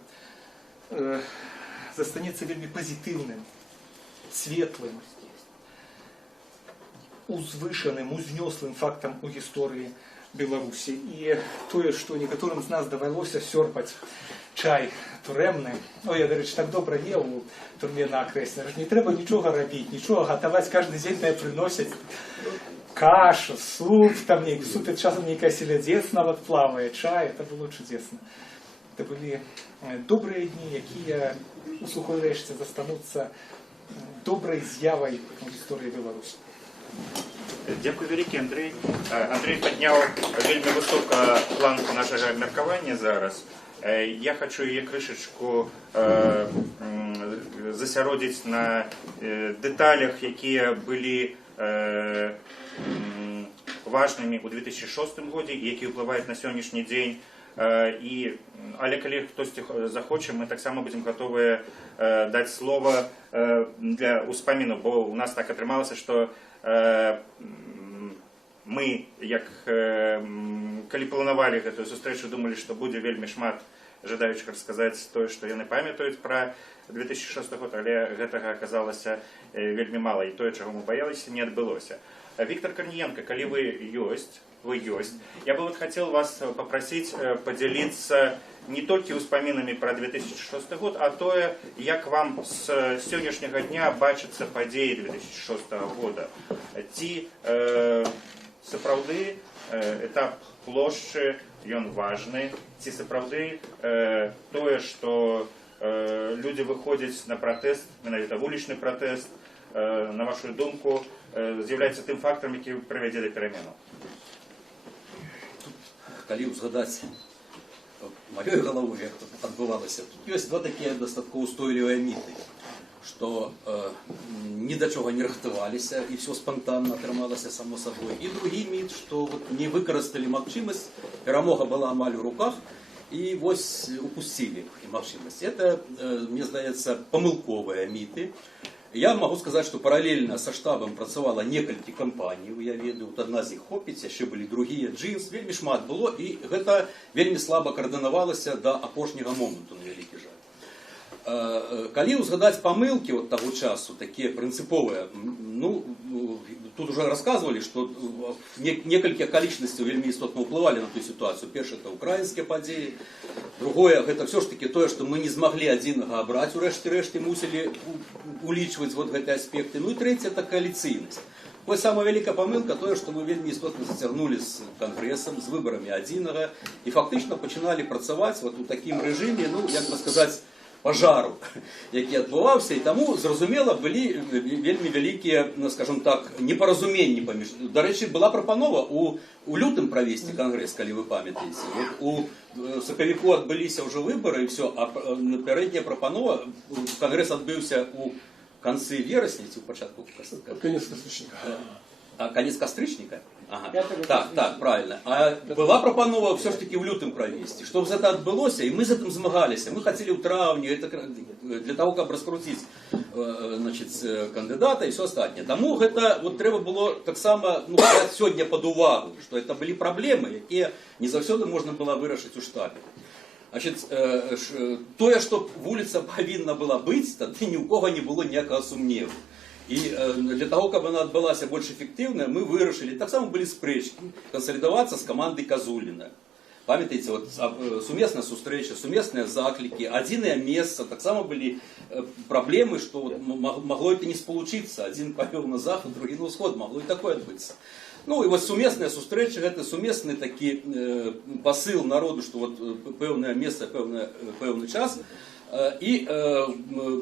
застанецца вельмі пазітыўным, светлым, узвышаным, узнёслым фактам у гісторыі Беларусі. І тое, што некаторым з нас давялося сёрпаць чай турэмны. Ой, я, дарэчы, так добра еў у турме на Акрэсне. Не трэба нічога рабіць, нічога гатаваць, кожны дзень на прыносяць кашу, суп, там нейкі суп, часам нейкая селядзец нават плавае, чай, это было чудесно. Это былі добрыя дні, якія у сухой рэшце застануцца добрай з'явай у гісторыі Беларусі. Дякую вялікі, Андрей. Андрей падняў вельмі высока планку нашага абмеркавання зараз. Я хочу яе крышачку засяродзіць на дэталях, якія былі важнымі ў 2006 годзе і якія ўплываюць на сённяшні дзень. Але калі хтосьці захоча, мы таксама будзем гатовыя даць слова для ўспаміну, бо у нас так атрымалася, што мы, калі планавалі гэтую сустрэчу, думалі, што будзе вельмі шмат жадаючых расказаць тое, што яны памятаюць пра 2006 год, але гэтага аказалася вельмі мала, і тое, чаго мы баяліся, не адбылося. Виктор Корниенко, коли вы есть, я бы вот хотел вас попросить поделиться не только успоминами про 2006 год, а то, как вам с сегодняшнего дня бачатся подеи 2006 года. Ці сапраўды этап плошчы, ён важны, ці сапраўды тое, што люди выходзяць на пратэст, менавіта вулічны пратэст, на вашу думку, з'являється тим фактором, який приведе до перемену? Калі ўзгадаць маёй галавой, як тут адбывалася, тут ёсць два такія дастаткова устойлівыя міты, што ні да чого не рыхтаваліся і все спонтанно атрымалася само сабой. І другі міт, што не выкарысталі магчымасць, перамога была амаль у руках, і вось упусцілі магчымасць. Это, мне здаецца, памылковыя міты. Я могу сказать, что параллельно со штабом працавала некалькі кампаній, я ведаю, одна з іх хопіць, яшчэ былі другія, джинс, вельмі шмат было, і гэта вельмі слаба координавалася до апошняга моманту, на вялікі жаль. Калі ўзгадаць памылкі от таго часу, такія прынцыповыя, ну, тут уже рассказывали, что некалькі акалічнасцяў вельмі істотна ўплывалі на ту ситуацию. Першае, это украінскія падзеі. Другое, гэта все ж таки тое, што мы не змаглі адзінага абраць, у рэшце мусілі улічваць вот гэтыя аспекты. Ну і трэцяе, это коаліцыйнасць. Вось самая вялікая памылка тое, што мы вельмі істотна зацягнулі з кангрэсам, з выбарамі адзінага, і фактычна пачыналі працаваць вот у такім рэжыме, ну, як бы сказаць, пажару, які адбываўся, і таму, зразумела, былі вельмі вялікія, скажем так, непаразуменні паміж. Дарэчы, была прапанова у лютым правесці кангрэс, калі вы памятаеце. Вот у сакавіку адбыліся ўжо выбары, і все, а напярэдняя прапанова, кангрэс адбыўся у канцы верасня, ці ў пачатку конец кастрычніка. А конец кастрычніка? Ага. Так, правильно. А была прапанова все ж таки в лютым правесці. Чтобы гэта адбылося, і мы з гэтым змагаліся. Мы хотели ў траўні, для того, каб раскруціць кандыдата і все астатняе. Таму гэта вот трэба было таксама браць сёння пад увагу, што это былі праблемы, якія не заўсёды можна было вырашыць у штабе. Значит, тое, што вуліца павінна была быць, тады ні ў кого не было ніякага сумневу. И для того, чтобы она отбылась больше эффективно, мы вырашили, так само были спрэчки, консолидоваться с командой Козулина. Памятаете, вот сумесная сустрэча, сумесные заклики, адзінае месца, так само были проблемы, что вот могло это не сполучиться. Один повел на заход, другой на усход, могло и такое отбыться. Ну и вот сумесная сустрэча, это сумесный таки посыл народу, что вот пэўнае месца, пэўны час. І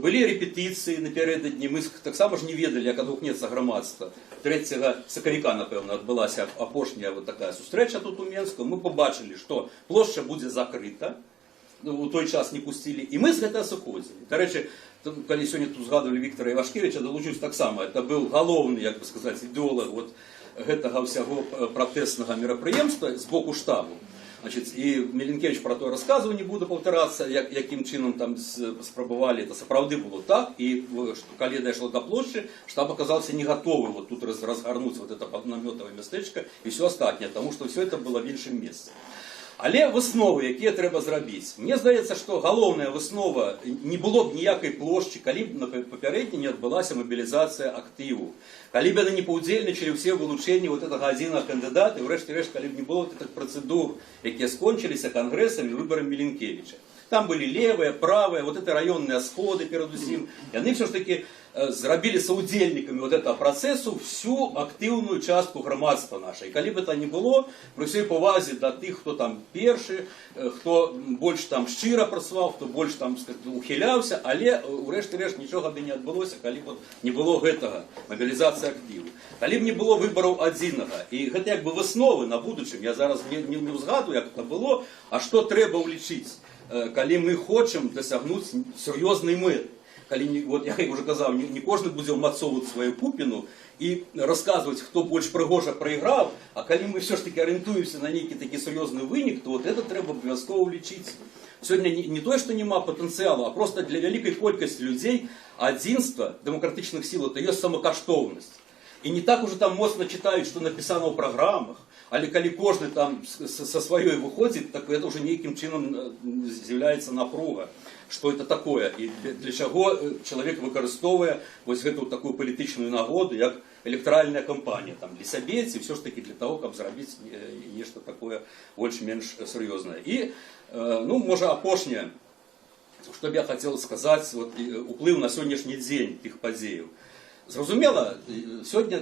былі рэпетыцыі напярэдадні, мы таксама ж не ведалі, як адгукнецца грамадства. 3 сакавіка, напэўна, адбылася апошняя вот такая сустрэча тут у Менску. Мы побачылі, што плошча будзе закрыта, у той час не пусцілі, і мы з гэтага сыходзілі. Дарэчы, калі сёння тут згадывалі Віктора Івашкевіча, далучусь таксама, это быў галоўны, як бы сказаць, ідэолог вот гэтага ўсяго пратэснага мерапрыемства з боку штабу. Значит, и Меленкевич про то рассказывать не буду повторяться, яким чином там спробовали, это сапраўды было так, и когда дошло до площади, штаб оказался не готовый вот тут разгорнуть вот это наметовое местечко и все остальное, потому что все это было в іншым месцы. Але высновы, якія трэба зрабіць. Мне здаецца, што галоўная выснова, не было б ніякай плошчы, калі б папярэдне не адбылася мабілізацыя актыву. Калі б яны не паўдзельнічалі ўсе вылучэнні вот гэтага адзінага кандыдата, і ўрэшце-рэшт, калі б не было гэтых працэдур, якія скончыліся кангрэсам і выбарам Меленкевіча. Там былі левыя, правыя, вот это раённыя сходы перадусім. Яны все ж таки зрабілі саўдзельнікамі вот этого працэсу всю актыўную частку грамадства нашай. Калі б это не было, пры ўсёй павазе да тых, хто там першы, хто больш там шчыра працаваў, хто больш там ухіляўся, але ўрэшце-рэшт нічога бы не адбылося, калі б не было гэтага, мабілізацыі актыву. Калі б не было выбараў адзінага. І гэта як бы высновы на будучым. Я зараз не ўзгадую, як это было, а што трэба ўлічыць, калі мы хочам дасягнуць сур'ёзнай мэты. Калі, вот я уже казав, не кожны будзе ўмацоўваць сваю пупіну і расказваць, хто больш прыгожа прайграў, а калі мы все ж таки арыентуемся на нейкі такі сур'ёзны вынік, то вот это трэба абавязкова ўлічыць. Сёння не тое, што няма патэнцыялу, а просто для вялікай колькасці людзей адзінства дэмакратычных сіл это ёсць самакаштоўнасць. І не так уже там моцна чытаюць, што напісана ў праграмах, але калі кожны там са сваёй выходзіць, так это уже нейкім чынам з'яўляецца напруга. Что это такое и для чего человек выкарыстоўвае вось гэту такую палітычную нагоду, як электаральная кампанія там для сябе ці все ж таки для того, каб зрабіць нешта такое больш-менш сур'ёзнае. І ну можа апошняе, што б я хацеў сказаць, вот уплыў на сённяшні дзень тых падзеяў. Зразумела, сёння,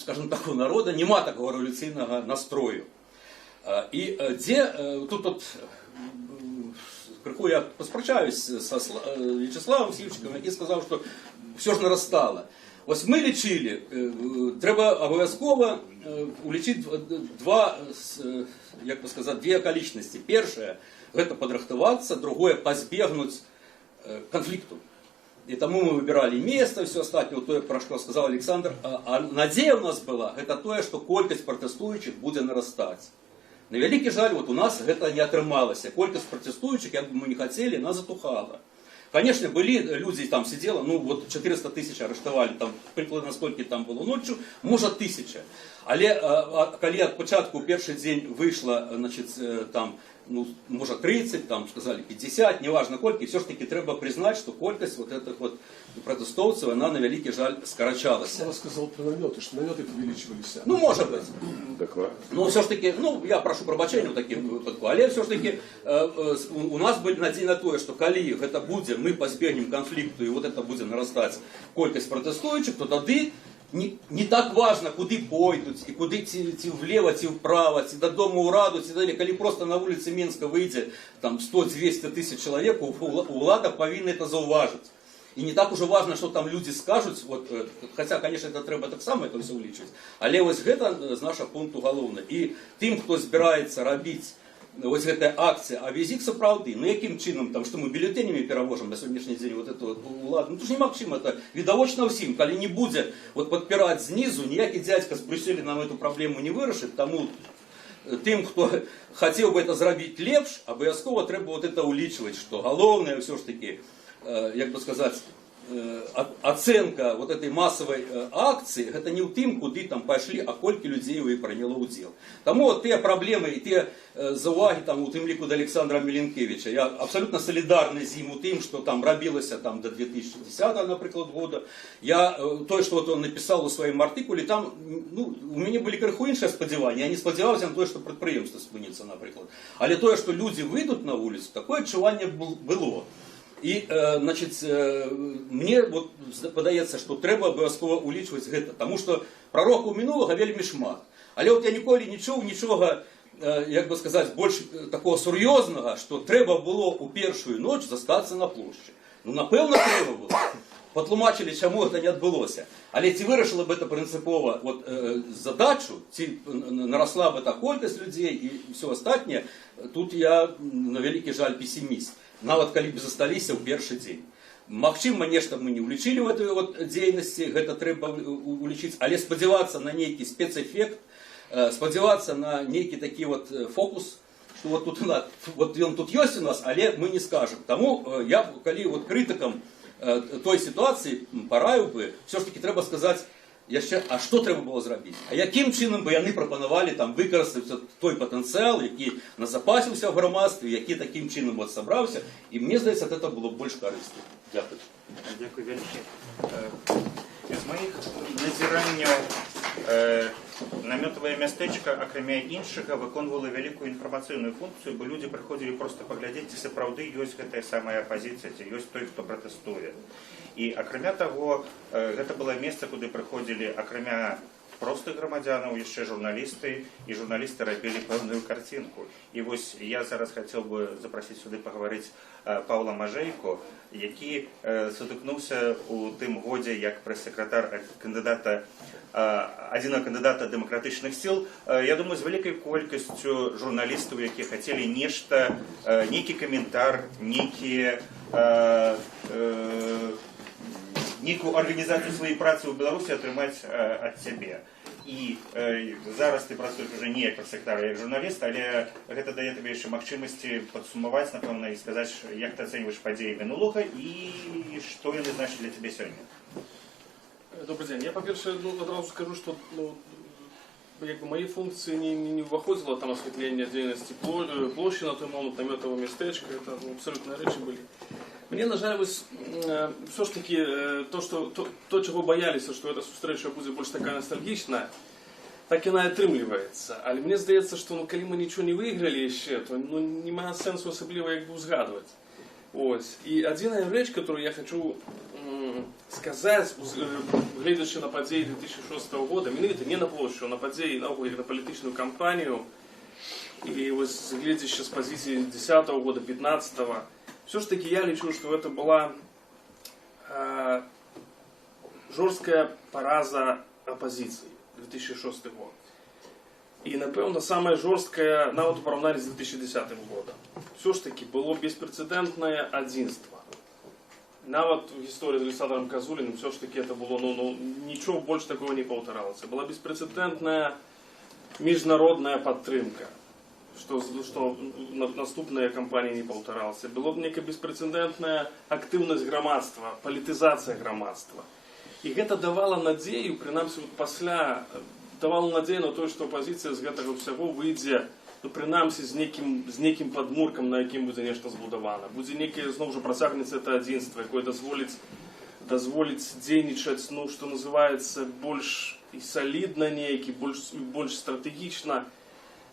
скажем так, у народа няма такого рэвалюцыйнага настрою. І дзе тут крыху я паспрачаюсь со Вячеславом Сивчиком, який сказав, что все ж нарастало. Ось ми лічили, треба обов'язково улічити дві околічності. Перше – це підрихтуватися, друге – позбігнути конфликту. И тому мы выбирали место, все остальное, то, про что сказал Александр. А надея у нас была, это то, что колькость протестующих будет нарастать. На великий жаль, вот у нас это не отрымалось. Колькость протестующих, как бы мы не хотели, она затухала. Конечно, были люди, там сидело, ну вот 400 тысяч арештовали, там, прикладно сколько там было ночью, может 1000. Але, коли от початку перший день вышло, значит, там, ну, може 30, там сказали 50, неважно кольки, все ж таки треба признати, що кількість вот этих вот протестовців, вона на великий жаль скорочалася. Я сказал про наметы, что наметы увеличивались. Ну, може бути. Ну, все ж таки, ну, я прошу пробачення в таких випадку, але все ж таки у нас були надії на те, що коли це буде, ми позбігнемо конфлікту, і вот это буде наростати кількість протестуючих, то тоді не так важно, куди пойдуть, і куди ці вліво, ці вправо, ці додому у Раду, ці далі. Коли просто на вулиці Мінська вийде там 100-200 тисяч чоловік, влада повинна це зауважити. І не так уже важно, що там люди скажуть, от, хоча, звісно, це треба так само це все увеличувати, але ось це з нашого пункту головне. І тим, хто збирається робити ось ця акція, а візик справді, ну яким чином, там, що ми бюлетенями перевожимо на сьогоднішній день вот эту владу, ну то ж нема к чим, це відовочно всім, коли не буде от підпирати знизу, ніякий дядька з Брюсселя нам цю проблему не вирішить, тому тим, хто хотів би це зробити лепш, обов'язково треба вот это улічувати, що головне все ж таки, як би сказати, оценка вот этой массовой акции, это не в тим, куди там пошли, а кольки людей ви прийняло уділ. Тому от ті проблеми і ті зауваги там у тим ліку до Олександра Міленкевича, я абсолютно солідарний з ним у тим, що там робилося там до 2010, наприклад, года. Я, то, що от він написав у своєму артикулі, там, ну, у мене були криху інші сподівання. Я не сподівався на те, що підприємство спиниться, наприклад. Але те, що люди вийдуть на вулицю, таке відчування було. І, значить, мені от, подається, що треба обов'язково улічувати це, тому що пророку минулого вельми шмат. Але от я ніколи не чув нічого, як би сказати, більш такого серйозного, що треба було у першу ніч зостатися на площі. Ну, напевно, треба було. Потлумачили, чому це не відбулося. Але ці вирішили б це принципово от, задачу, ці наросла б та кількість людей і все остальне, тут я, на великий жаль, песиміст. Нават коли б засталіся ў першы дзень. Магчыма, нешта мы не ўлічылі ў этой вот дзейнасці, гэта трэба улічыць, але спадзявацца на нейкі спецэфект, спадзявацца на нейкі такі вот фокус, што вот тут вот ён тут ёсць у нас, але мы не скажам. Таму я калі вот крытыкам той сітуацыі параіў бы, все ж таки трэба сказаць яшчэ, а што трэба было зрабіць? А якім чынам бы яны прапанавалі там выкарыстаць той патэнцыял, які назапасіўся ў грамадстве, які такім чынам вот сабраўся, і мне здаецца, гэта было больш карысна. Дякую. Дякую вялікі. З маіх назіранняў намётавае мястэчка, акрамя іншага, выконвала вялікую інфармацыйную функцыю, бо людзі прыходзілі проста паглядзець, ці сапраўды ёсць гэтая самая апазіцыя, ці ёсць той, хто пратэстуе. І акрамя таго, гэта было месца, куды прыходзілі акрамя простых грамадзянаў, яшчэ журналісты, і журналісты рабілі пэўную карцінку. І вось я зараз хацеў бы запрасіць сюды пагаварыць Паўла Мажэйку, які сутыкнуўся у тым годзе як прэс-сакратар кандыдата, адзінага кандыдата дэмакратычных сіл, я думаю, з вялікай колькасцю журналістаў, якія хацелі нешта, нейкі каментар, нейкую арганізацыю сваёй працы ў Беларусі атрымаць ад цябе. І зараз ты працуеш уже не як прэс-сакратар, а як журналіст, але гэта дае табе яшчэ магчымасці падсумаваць, напэўна, і сказаць, як ты ацэньваеш падзеі мінулага і што яны значаць для цябе сёння. Добрый день. Я, по-перше, одразу скажу, что как бы мои функции не входило там осветление деятельности площади на той момент, наметового местечка, это абсолютно речи были. Мне, на жаль, все ж таки то, чего боялись, что эта встреча будет больше такая ностальгичная, так и она отрымливается. Але мне здається, что коли мы ничего не выиграли еще, то немає сенсу особливо як бы згадувати. Ось. І одна річ, яку я хочу сказать, глядячи на події 2006 года, менавіта не на площу, а на події, на політичну кампанію, і ось глядячи з позиції 2010 года, 2015, все ж таки я лечу, что это была жорсткая параза апозіцыі 2006 год. І, напэўна, самая жорсткая нават у параўнанні з 2010 годам. Все ж таки было беспрецедентнае адзінства. Нават в гісторыі з Александром Казуліным все ж таки это было, нічого больш такого не паўтаралася. Была беспрецедентная міжнародная падтрымка, што наступная кампанія не паўтаралася. Было б некая беспрэцэдэнтная актыўнасць грамадства, палітызацыя грамадства. І гэта давала надзею, прынамсі пасля, давала надзею на тое, што апазіцыя з гэтага ўсяго выйдзе, прынамсі з нейкім падмуркам, на якім будзе нешта збудавана. Будзе некае, зноў жа, працягнецца это адзінства, якое дазволіць дзейнічаць, што называецца, больш і салідна нейкі, больш стратэгічна.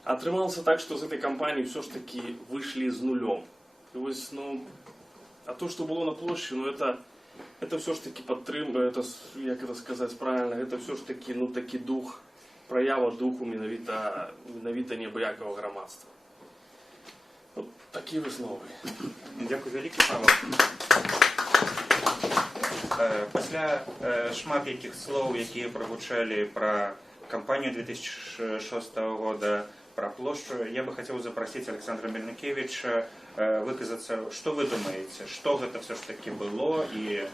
Атрымалася так, што з этой кампаніі ўсё ж такі выйшлі з нулём. І вось, а то, што было на плошчы, это все ж таки падтрымка, як это сказаць правильно, это все ж таки, такі дух, праява духу менавіта неабыякавага грамадства. Такія высновы. Дзякуй вялікі, Павел. Пасля шмат якіх слоў, якія прагучалі пра кампанію 2006 года, пра плошчу, я бы хацеў запрасіць Александра Мельнікевіча выказацца, што вы думаеце, што гэта все ж таки было, і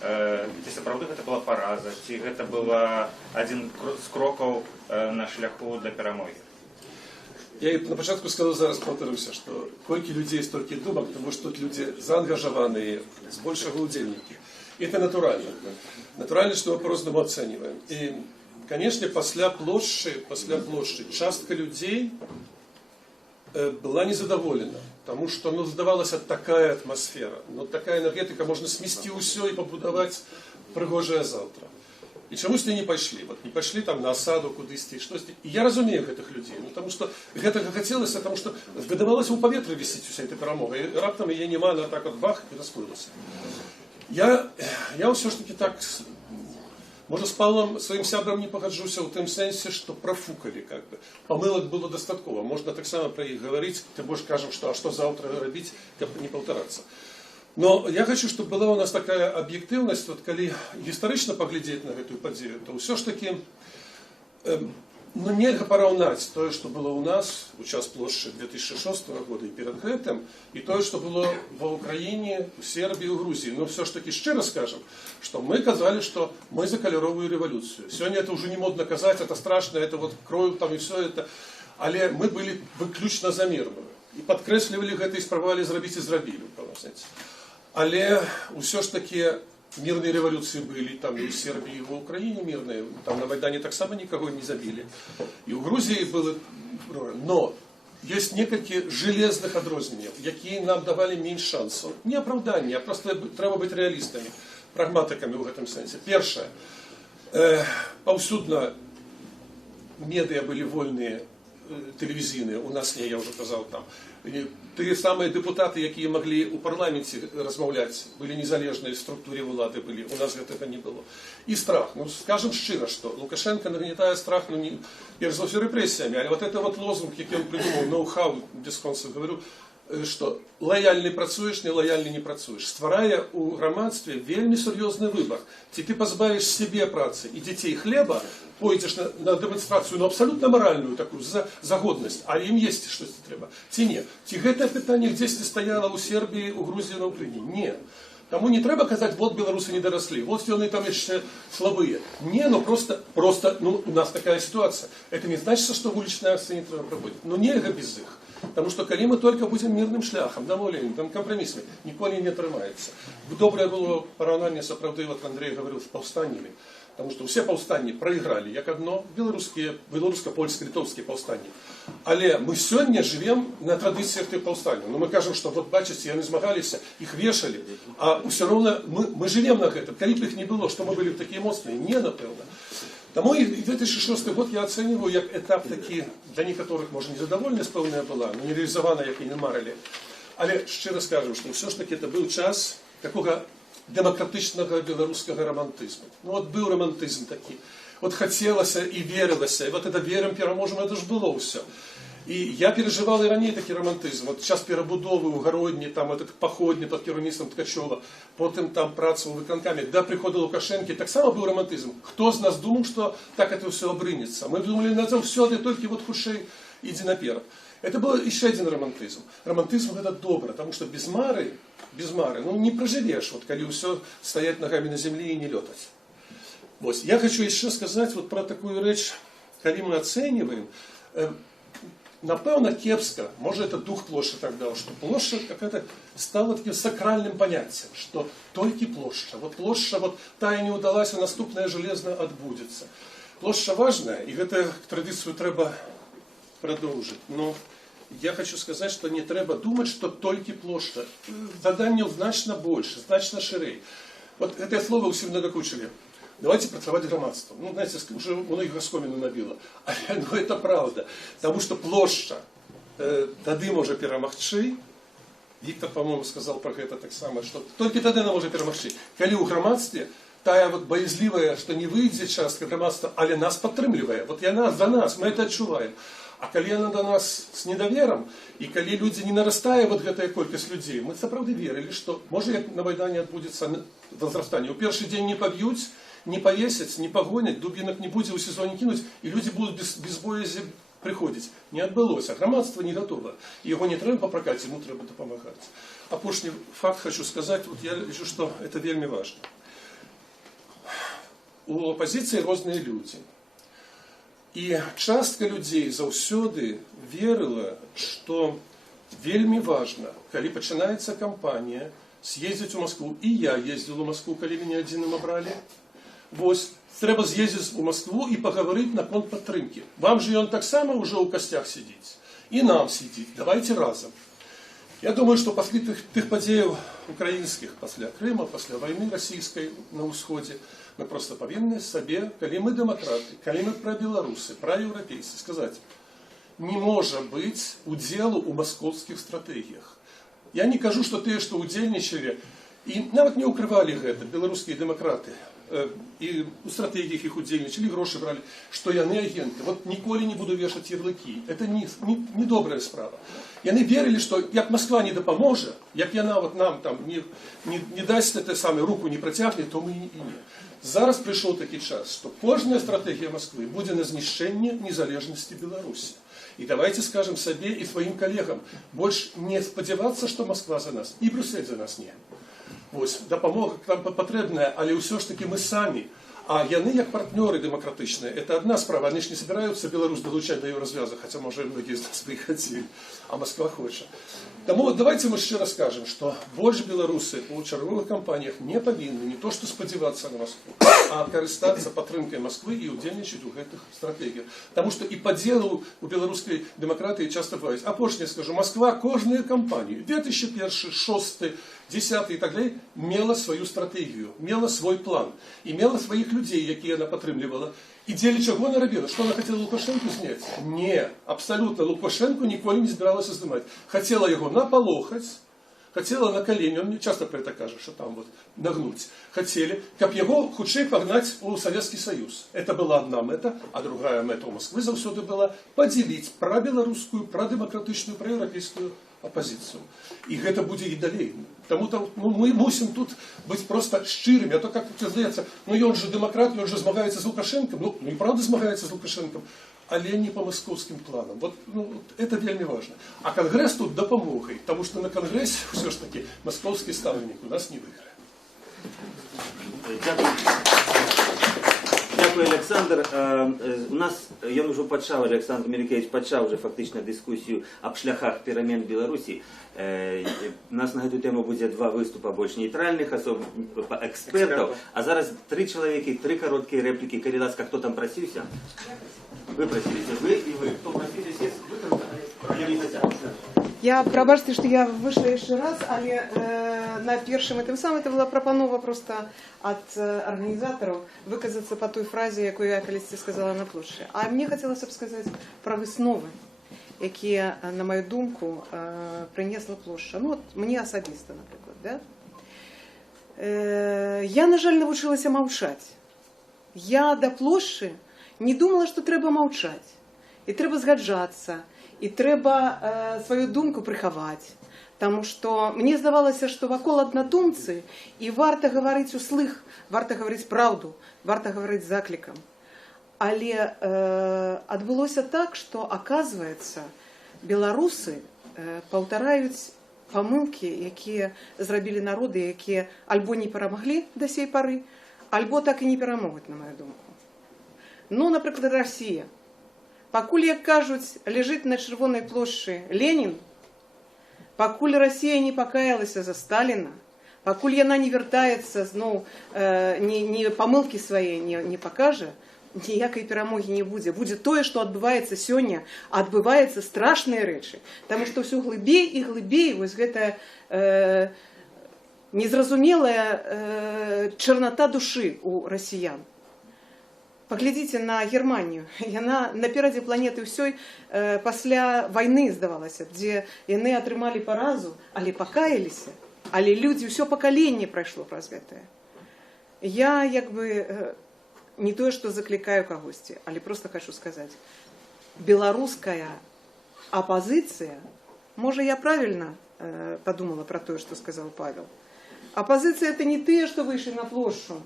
ці сапраўды гэта была параза, ці гэта была адзін з крокаў на шляху да перамогі? Я на пачатку сказаў, зараз паўтаруся, што колькі людзей, столькі думак, тому што тут людзі заангажаваныя, збольшага ўдзельнікі. І это натуральна. Натуральна, што мы по-рознаму ацэньваем. І, канешне, пасля плошчы частка людзей была незадаволена, потому что здавалася такая атмасфера, такая энергетика, можна смесці ўсё і пабудаваць прыгожае заўтра. І чамусьці не пайшлі, не пайшлі там на асаду кудысьці, штосьці. І я разумею гэтых людзей, потому что гэтага хацелася, потому что выдавалася ў паветры вісіць уся эта перамога, і раптам яе няма, она так бах і расплылася. Я ўсё ж таки так, можа, з Павлом, сваім сябрам не пагаджуся ў тым сэнсе, што профукалі, как бы. Памылак было дастаткова, можна таксама пра іх гаварыць, ты больш кажам, што што заўтра рабіць, каб не паўтарацца. Но я хочу, чтобы была у нас такая объективность, калі гістарычна паглядзець на гэтую падзею, то ўсё ж таки нельга параўнаць тое, што было ў нас у час плошчы 2006 года і перад гэтым, і тое, што было ва Ўкраіне, у Сербіі, у Грузіі. Но все ж таки шчыра скажем, што мы казалі, што мы за каляровую рэвалюцыю. Сёння это уже не модно казаць, это страшно, это кровь там і все это. Але мы былі выключна за мірную. І падкрэслівалі гэта і спрабавалі зрабіць і зрабілі, у пэўным сэнсе. Але ўсё ж таки мирные революции были, там и в Сербии, и в Украине мирные, там на Майдане так само никого не забили. И в Грузии было... Но есть некалькі железных адрозненняў, якія нам давали менш шансаў. Не оправдання, а просто трэба быць реалистами, прагматыкамі ў гэтым сэнсе. Першае. Паўсюдна медыа былі вольныя, тэлевізійныя, у нас не, я уже казал там. Тыя самыя дэпутаты, якія маглі ў парламенце размаўляць, былі незалежныя, в структуре ўлады былі, у нас гэтага не было. І страх, скажем шчыра, што Лукашенко нагнетае страх, перш за ўсё рэпрэсіямі, але это лозунг, які ён придумаў, ноу-хау, без конца говорю, што лаяльны працуеш, нелаяльны не працуеш, стварае ў грамадстве вельмі сур'ёзны выбар. Ці ты пазбавіш сябе працы і дзяцей хлеба, пойдзеш на дэманстрацыю, абсалютна маральную такую, за годнасць, а ім есці штосьці трэба. Ці не? Ці гэтае пытанне дзесьці стаяла ў Сербіі, у Грузіі, на Ўкраіне? Не. Таму не трэба казаць, вот беларусы не дараслі, вот яны там яшчэ слабыя. Не, просто у нас такая ситуация. Это не значит, что уличные акции не трэба проводить. Но нельга без их. Потому что коли мы только будем мирным шляхом, домовленням, там компромиссами, ніколі не атрымаецца. Добрае было параўнанне, сапраўды, вот Андрей говорил, с паўстаннямі. Потому что все паўстанні проиграли, як одно, белорусско-польские, литовские паўстанні. Але мы сёння живем на традыцыях тых паўстанняў. Но мы кажем, что вот бачыце, яны змагаліся, их вешали, а все равно мы живем на гэтым. Калі б их не было, что мы были такие моцныя, не, напэўна. Таму і 2006 год я ацэньваю як этап такі, для некаторых, можа, незадаволенасць пэўная была, но не реализована, як і не марылі. Але шчыра скажем, что все ж таки это был час такого демократичного белорусского романтизма. Вот был романтизм такой. Вот хотелось и верилось, и вот это верим, переможем, это же было все. І я переживав і раніше такий романтизм. От час перебудови у Городні, там этот походні під керівництвом Ткачова, потім там праця у виконкомі, де приходив Лукашенко, так само був романтизм. Хто з нас думав, що так це все обринеться? Ми думали, на це все, тільки от хушей іди наперед. Это был еще один романтизм. Романтизм это добро, потому что без мары, ну не проживешь, вот когда все стоять ногами на земле и не летать. Вот. Я хочу еще сказать вот про такую речь, когда мы оцениваем, напевно, кепска, может это дух площади тогда, что площадь какая-то стала таким сакральным понятием, что только площадь. Вот площадь, вот та и не удалась, а наступная железная отбудется. Площадь важная, и эту традицию треба продолжить. Но я хочу сказать, что не треба думать, что только площадь. Задание значно больше, значно шире. Вот это слово усі многокучили. Давайте працювати громадством. Ну, знаете, уже многих оскомину набило. Но это правда. Потому что площадь тады може перемогчи. Виктор, по-моему, сказал про это так само, что только тады она може перемогчи. Коли у громадстве тая вот боязливая, что не выйдет частка громадства, але нас подтрымливая. Вот и она за нас, мы это отчуваем. А коли она до нас с недовером, и коли люди не нарастая вот гэтая колькость людей, мы сапраўды верили, что може на Майдане отбудется возрастание. У первый день не побьют, не повесят, не погонят, дубинок не будет у сезоне кинуть, и люди будут без боязі приходить. Не отбылось, а громадство не готово. Его не треба попрокать, ему треба допомагать. Апошний факт хочу сказать, вот я вижу, что это вельми важно. У оппозиции разные люди. І частка людей заўсёды верила, что вельми важно, коли починается кампания, съездить у Москву. И я ездил у Москву, коли меня одиным обрали. Вось, треба съездить у Москву и поговорить на конт падтрымки. Вам же он так само уже у костях сидит. И нам сидит. Давайте разом. Я думаю, что после тых падзеяў украинских, после Крыма, после войны российской на усходе, мы просто повинны себе, коли мы демократы, коли мы пробелорусы, проевропейцы, сказать, не может быть уделу у московских стратегиях. Я не кажу, что те, что удельничали, и нават не укрывали это, белорусские демократы, и у стратегиях их удельничали, гроши брали, что яны агенты. Вот ніколі не буду вешать ярлыки. Это не добрая справа. Яны верили, что як Москва не допоможе, як яна вот нам там не дасть это самое, руку не протягне, то мы и не. Зараз пришел такий час, что кожная стратегия Москвы будет на знищение незалежности Беларуси. И давайте скажем себе и своим коллегам, больше не сподеваться, что Москва за нас, и Брюссель за нас не. Ось, допомога нам потрібна, але все ж таки ми самі. А яны, як партнеры демократичные, это одна справа. Они ж не собираются Беларусь долучать до ее развяза, хотя, может, многие из нас бы и хотели, а Москва хочет. Тому давайте мы еще расскажем, что больше белорусы у черговых кампаниях не повинны не то что сподеваться на Москву, а користаться падтрымкой Москвы и удельничать у этих стратегиях. Потому что и по делу у белорусской демократии часто бывает. А позже я скажу, Москва кожную кампанию, 2001, 2006, 2010 и так далее, мела свою стратегию, мела свой план, имела своих людей, які она падтрымлівала. І дзеля чаго она робила? Что она хотела Лукашенко снять? Не, абсолютно Лукашенко николи не собиралась снимать. Хотела его наполохать, хотела на колени, он мне часто про это кажет, что там вот нагнуть. Хотели, как его худшей погнать у Советский Союз. Это была одна мета, а другая мета у Москвы завсёды была поделить пробелорусскую, продемократичную, проевропейскую оппозицию. И это будет и далее. Тому мы мусим тут быть просто щирыми. А то как тут здається, он же демократ, он же змагається з Лукашенком. Ну и правда змагається з Лукашенком, але не по московским планам. Вот, это вельми важно. А Конгресс тут допомогой, потому что на Конгрессе все ж таки московский ставленник у нас не выиграет. Дякую, Олександр. У нас, я вже почав, Олександр Мелікевич почав вже фактично дискусію об шляхах перемен в Білорусі. У нас на цю тему буде два виступи більш нейтральних, експертів. А зараз 3 чоловіки, 3 короткі репліки. Калідаска, хто там просився? Ви просилися, ви і ви. Хто просилися? Я пробачте, что я вышла еще раз, але на першым этом самом это была пропанова просто от организаторов выказаться по той фразе, яку я колись сказала на площади. А мне хотелось бы сказать про высновы, які, на мою думку, принесла площадь. Ну, от мені особисто, наприклад. Да? Я, на жаль, навчилася мовчати. Я до площі не думала, що треба мовчати. І треба згаджатися. і трэба сваю думку прыхаваць. Таму што мне здавалася, што вакол аднадумцы, і варта гаварыць услых, варта гаварыць праўду, варта гаварыць заклікам. Але адбылося так, што, аказваецца, беларусы паўтараюць памылкі, якія зрабілі народы, якія альбо не перамаглі да сей пары, альбо так і не перамогуць, на маю думку. Ну, напрыклад, Расія. Пакуль, як кажуць, ляжыць на Чырвонай плошчы Ленін, пакуль Расія не пакаялася за Сталіна, пакуль яна не вяртаецца зноў, не памылкі свае не пакажа, ніякай перамогі не будзе. Будзе тое, што адбываецца сёння, адбываецца страшныя рэчы. Таму што ўсё глыбей і глыбей вось гэтая незразумелая чарната душы у расіян. Паглядзіце на Германію. Яна наперадзе планеты ўсёй пасля вайны, здавалася, дзе яны атрымалі паразу, але пакаяліся, але людзі, ўсё пакаленне прайшло праз гэтае. Я не тое, што заклікаю кагосьці, але проста хочу сказаць. Беларуская апазіцыя, можа, я правільна падумала пра тое, што сказаў Павел. Апазіцыя — это не тыя, што выйшлі на плошчу,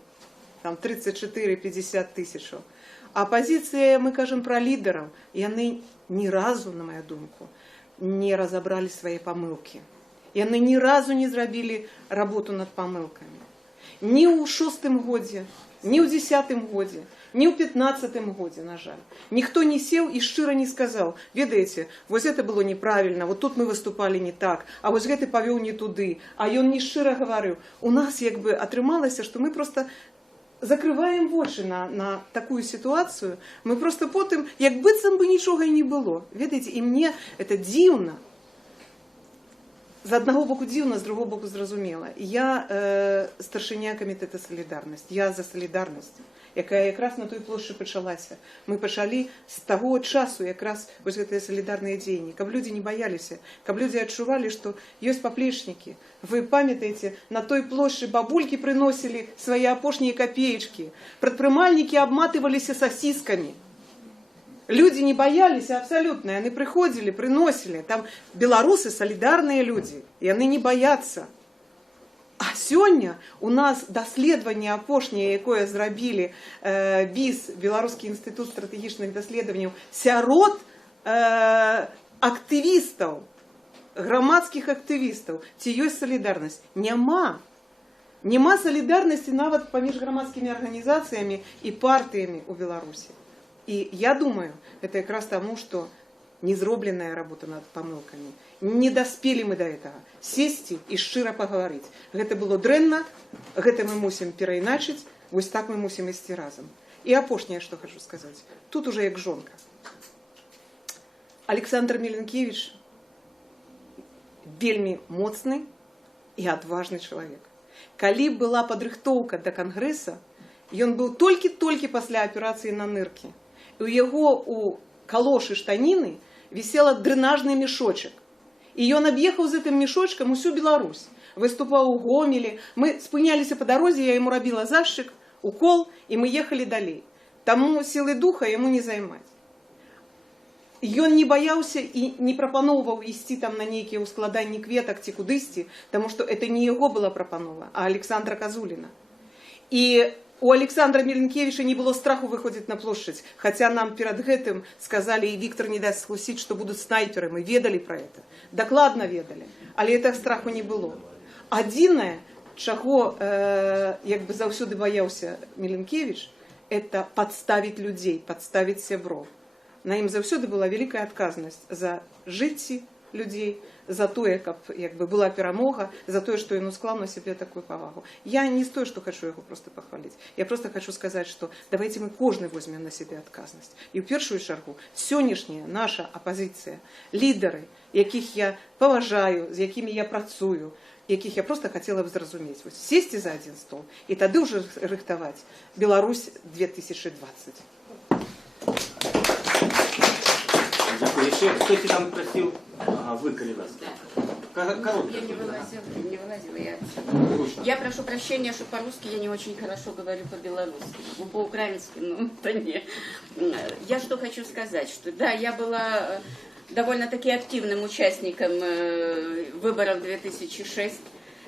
там 34-50 тысячаў. Апозіцыя, мы кажам пра лідараў, яны ні разу, на маю думку, не разабралі свае памылкі. Яны ні разу не зрабілі работу над памылкамі. Ні ў 6-м годзе, ні ў 10-м годзе, ні ў 15-м годзе, на жаль. Ніхто не сеў і шчыра не сказаў: ведаеце, вось гэта было неправільна, вот тут мы выступалі не так, а вось гэты павёў не туды, а ён не шчыра гаварыў. У нас атрымалася, што мы проста закрываем вочы на такую сітуацыю, мы просто потым, як быццам бы нічога і не было. Ведаеце, і мне это дзіўна. З аднаго боку дзіўна, з другого боку зразумела. Я старшыня камітэта «Салідарнасць». Я за салідарнасць, якая якраз на той плошчы пачалася. Мы пачалі з таго часу якраз вось гэтыя салідарныя дзеянні, каб людзі не баяліся, каб людзі адчувалі, што ёсць паплечнікі. Вы памятаеце, на той плошчы бабулькі прыносілі свае апошнія капеечкі, прадпрымальнікі абматываліся сасіскамі. Люди не боялись абсолютно, они приходили, приносили. Там белорусы солидарные люди, и они не боятся. А сегодня у нас доследование апошнее, якое зрабілі БІС, Белорусский институт стратегічных даследаванняў, сярод актывістаў, грамадскіх актывістаў, ці ёсць солидарнасць? Няма. Няма солидарнасці нават паміж грамадскімі арганізацыямі і партыямі ў Беларусі. І я думаю, это якраз таму, што не зробленая работа над памылкамі. Не даспелі мы да гэтага. Сесці і шчыра пагаварыць. Гэта было дрэнна, гэта мы мусім перайначыць, вось так мы мусім ісці разам. І апошняе, што хочу сказаць. Тут уже як жонка. Александр Меленкевич вельмі моцны і адважны чалавек. Калі была падрыхтоўка да кангрэса, ён быў толькі-толькі пасля аперацыі на ныркі. І у яго у калошы штаніны вісела дрэнажны мешочак. І ён аб'ехаў з гэтым мешочкам усю Беларусь. Выступаў у Гомелі, мы спыняліся па дарозе, я яму рабіла зашчык, укол, і мы ехалі далей. Таму сілы духа яму не займаць. Ён не баяўся і не прапаноўваў ісці там на нейкія ўскладанні кветак ці кудысьці, таму што это не яго была прапанова, а Александра Казуліна. І у Александра Меленкевича не было страху выходзіць на плошчадь, хаця нам перад гэтым сказалі, і Віктор не даст схлусіць, што будуць снайперы, мы ведалі пра это, дакладна ведалі, але гэтага страху не было. Адзінае, чаго заўсёды баяўся Меленкевич, это падставіць людзей, падставіць сяброў. На ім заўсёды была вялікая адказнасць за жыцці людзей, за тое, каб была перамога, за тое, што ён усклаў на сябе такую павагу. Я не стою, што хочу яго просто пахваліць. Я просто хочу сказаць, што давайте мы кожны возьмем на сябе адказнасць. І ў першую чаргу сённяшняя наша апазіцыя, лідары, якіх я паважаю, з якімі я працую, якіх я просто хацела б зразумець. Сесці за адзін стол і тады ўжо рыхтаваць Беларусь 2020. Еще кто-то там просил выколи нас. Я не вылазила. Я прошу прощения, что по-русски я не очень хорошо говорю по-белорусски. По-украински, это не. Я что хочу сказать, что да, я была довольно-таки активным участником выборов 2006.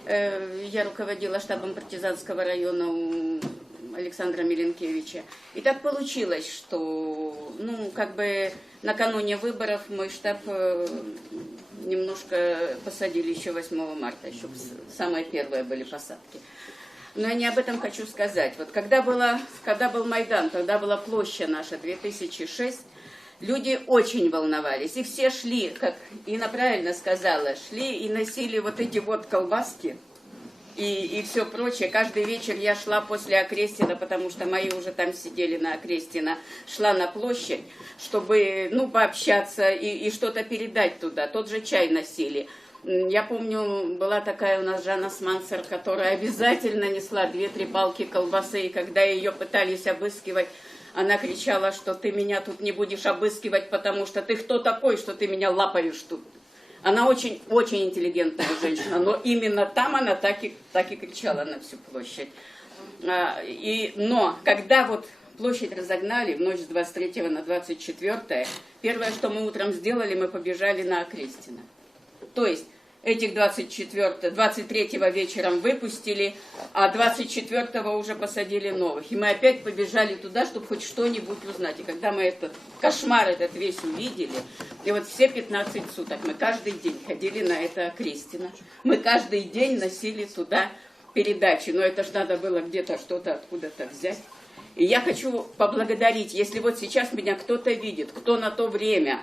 Я руководила штабом партизанского района у Александра Миленкевича. И так получилось, что накануне выборов мой штаб немножко посадили еще 8 марта, еще самые первые были посадки. Но я не об этом хочу сказать. Вот когда был Майдан, когда была площадь наша 2006, люди очень волновались. И все шли, как Инна правильно сказала, шли и носили вот эти вот колбаски и все прочее. Каждый вечер я шла после Окрестина, потому что мои уже там сидели на Окрестина, шла на площадь, чтобы пообщаться и что-то передать туда. Тот же чай носили. Я помню, была такая у нас Жанна Смансер, которая обязательно несла 2-3 палки колбасы, и когда ее пытались обыскивать, она кричала, что ты меня тут не будешь обыскивать, потому что ты кто такой, что ты меня лапаешь тут. Она очень интеллигентная женщина, но именно там она так и кричала на всю площадь. Но когда вот площадь разогнали в ночь с 23 на 24, первое, что мы утром сделали, мы побежали на Окрестина. То есть этих 23-го вечером выпустили, а 24-го уже посадили новых. И мы опять побежали туда, чтобы хоть что-нибудь узнать. И когда мы этот кошмар этот весь увидели, и вот все 15 суток мы каждый день ходили на это Окрестино. Мы каждый день носили туда передачи. Но это ж надо было где-то что-то откуда-то взять. И я хочу поблагодарить, если вот сейчас меня кто-то видит, кто на то время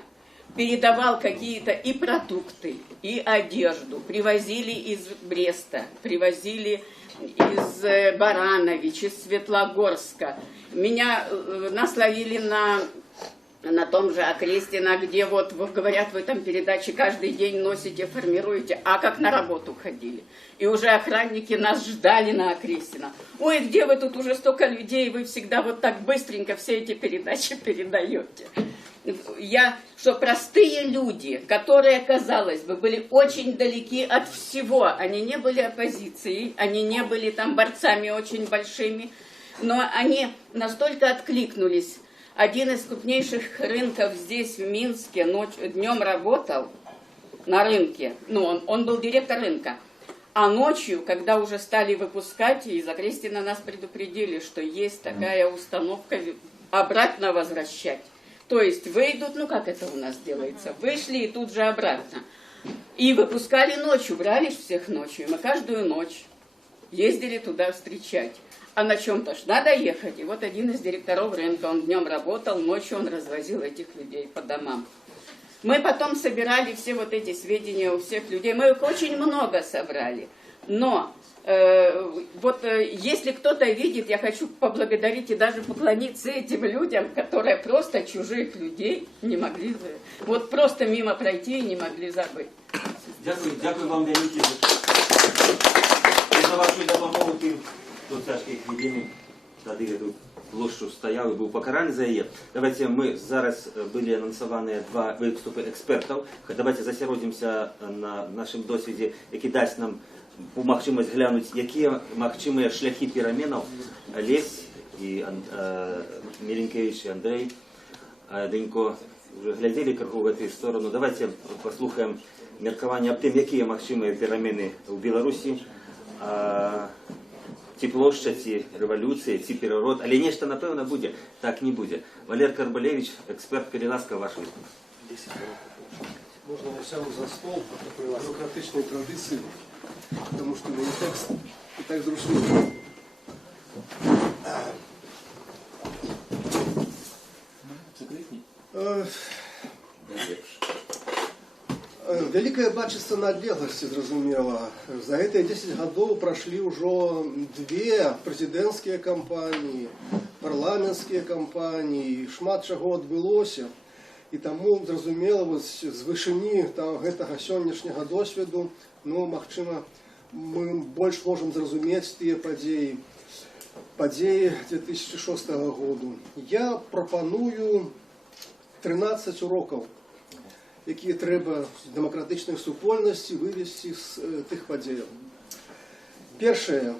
передавал какие-то и продукты, и одежду. Привозили из Бреста, привозили из Баранович, из Светлогорска. Нас ловили на том же Окрестино, где вот говорят, вы там передачи каждый день носите, формируете, а как на работу ходили. И уже охранники нас ждали на Окрестино. Ой, где вы тут уже столько людей, вы всегда вот так быстренько все эти передачи передаете. Что простые люди, которые, казалось бы, были очень далеки от всего, они не были оппозицией, они не были там борцами очень большими, но они настолько откликнулись. Один из крупнейших рынков здесь, в Минске, днем работал на рынке, он был директор рынка, а ночью, когда уже стали выпускать, из Окрестина нас предупредили, что есть такая установка обратно возвращать. То есть выйдут, как это у нас делается, вышли и тут же обратно. И выпускали ночью, брали всех ночью. И мы каждую ночь ездили туда встречать. А на чем-то ж надо ехать. И вот один из директоров рынка, он днем работал, ночью он развозил этих людей по домам. Мы потом собирали все вот эти сведения у всех людей. Мы их очень много собрали. Но если кто-то видит, я хочу поблагодарить и даже поклониться этим людям, которые просто чужих людей не могли, вот просто мимо пройти и не могли забыть. Дякую вам велике за вашу допомогу тим, хто тяжких епідемій, тоді тут площу стояв і був покараний за її. Давайте ми зараз були анонсовані 2 виступи експертів. Давайте засяродимося на нашому досвіді, який дасть нам магчимость глянуть, які магчимые шляхи пераменаў Лесь і Миленкевич, і Андрей Денько уже глядели крыху в эту сторону. Давайте послухаем меркаванне аб тым, якія магчымыя перамены ў Беларусі, ці плошча, ці рэвалюцыя, ці пераворот, але нешта напэўна будзе, так не будзе. Валер Карбалевич, эксперт, переласка, ваш выступ. Можно я сяду за стол по такой бюрократичной традиции, потому что мой текст и так зручний. Вялікае бачыцца на адлегласці, зразумела. За гэтыя 10 гадоў прашлі ўжо 2 прэзідэнцкія кампаніі, парламенцкія кампаніі, шмат чаго адбылося. І таму, зразумела, з вышыні гэтага сённяшняга досведу, магчыма, мы больш можам зразумець тыя падзеі 2006 году. Я прапаную 13 урокаў, якія трэба з дэмакратычнай супольнасці вывесці з тых падзеяў. Першае.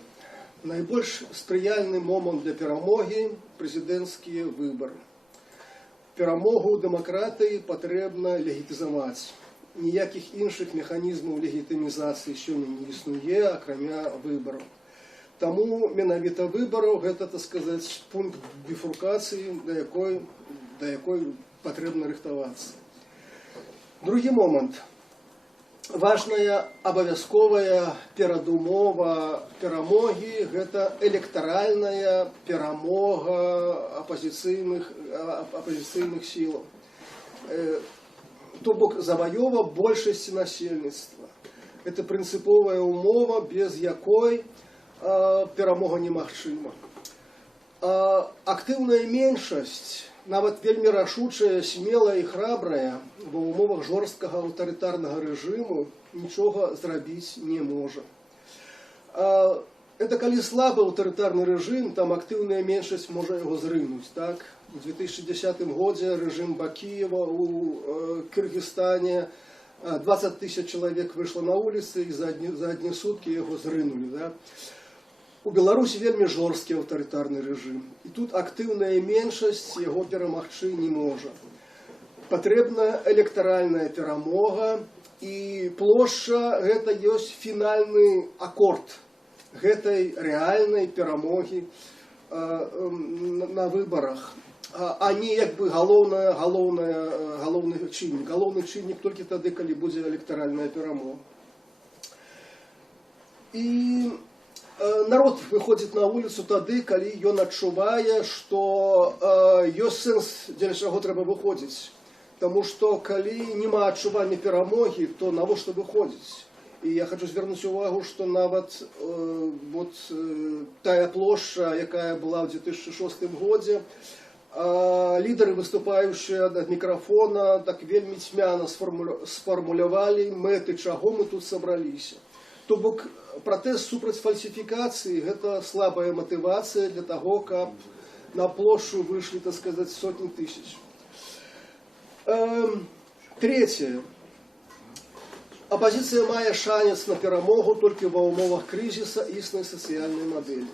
Найбольш спрыяльны момант для перамогі прэзідэнцкія выбары. Перамогу дэмакратыі патрэбна легітызаваць. Ніякіх іншых механізмаў легітымізацыі сёння не існуе, акрамя выбараў. Таму менавіта выбараў гэта, так сказаць, пункт біфуркацыі, да якой патрэбна рыхтавацца. Другі момант. Важная абавязковая перадумова перамогі – гэта электаральная перамога апазіцыйных сілаў. То бок заваёва большасці насельніцтва. Это прынцыповая умова, без якой перамога немагчыма. Актыўная меншасць, нават вельмі рашучая, смелая і храбрая, ва ўмовах жорсткага аўтарытарнага рэжыму нічога зрабіць не можа. Это калі слабы аўтарытарны рэжым, там актыўная меншасць можа яго зрынуць. Так? У 2010 годзе рэжым Бакіева у Кыргызстане 20 000 чалавек выйшла на вуліцы і за адні суткі яго зрынулі. Да? У Беларусі вельмі жорсткі аўтарытарны рэжым. І тут актыўная меншасць яго перамагчы не можа. Патрэбна электаральная перамога, і плошча гэта ёсць фінальны акорд гэтай рэальнай перамогі на выбарах, а не як бы галоўны чыннік. Галоўны чыннік толькі тады, калі будзе электаральная перамога. І народ выходзіць на вуліцу тады, калі ён адчувае, што ёсць сэнс, дзеля чаго трэба выходзіць. Таму што калі няма адчування перамогі, то навошта выходзіць? І я хочу звярнуць увагу, што нават тая плошча, якая была ў 2006 годзе, лідары, выступаючыя ад мікрафона, так вельмі цьмяна сфармулявалі мэты, чаго мы тут сабраліся. То бок пратэст супраць фальсіфікацыі – гэта слабая матывацыя для таго, каб на плошчу выйшлі, так сказаць, сотні тысяч. Трэцяе. Апазіцыя мае шанец на перамогу толькі ва ўмовах крызіса існай сацыяльнай мадэлі.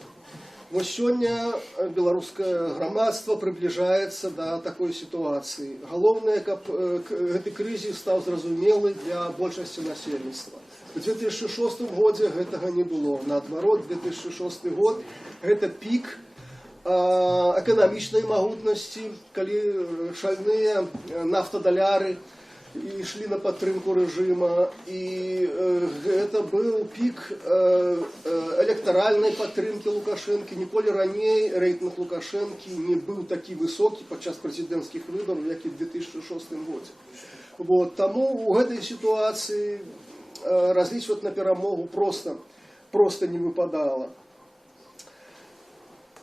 Вось сёння беларускае грамадства прыбліжаецца да такой сітуацыі. Галоўнае, каб гэты крызіс стаў зразумелы для большасці насельніцтва. У 2006 годзе гэтага не было. Наадварот, 2006 год – гэта пік эканамічнай магутнасці, калі шальныя нафтадаляры ішлі на падтрымку рэжыма. І гэта быў пік электаральнай падтрымкі Лукашэнкі. Ніколі раней рэйтынг Лукашэнкі не быў такі высокі падчас прэзідэнцкіх выбараў, як і ў 2006 годзе. Таму у гэтай сітуацыі разлічваць на перамогу проста не выпадала.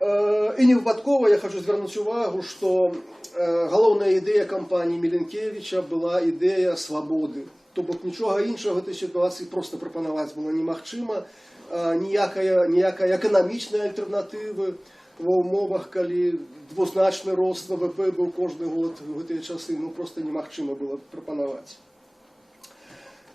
І не выпадкова я хочу звярнуць увагу, што галоўная ідэя кампаніі Міленкевіча была ідэя свабоды. То бок нічога іншага в гэтай сітуацыі проста прапанаваць было немагчыма. Ніякай эканамічнай альтэрнатывы ва ўмовах, калі двузначны рост ВВП быў кожны год у гэтыя часы, проста немагчыма было прапанаваць.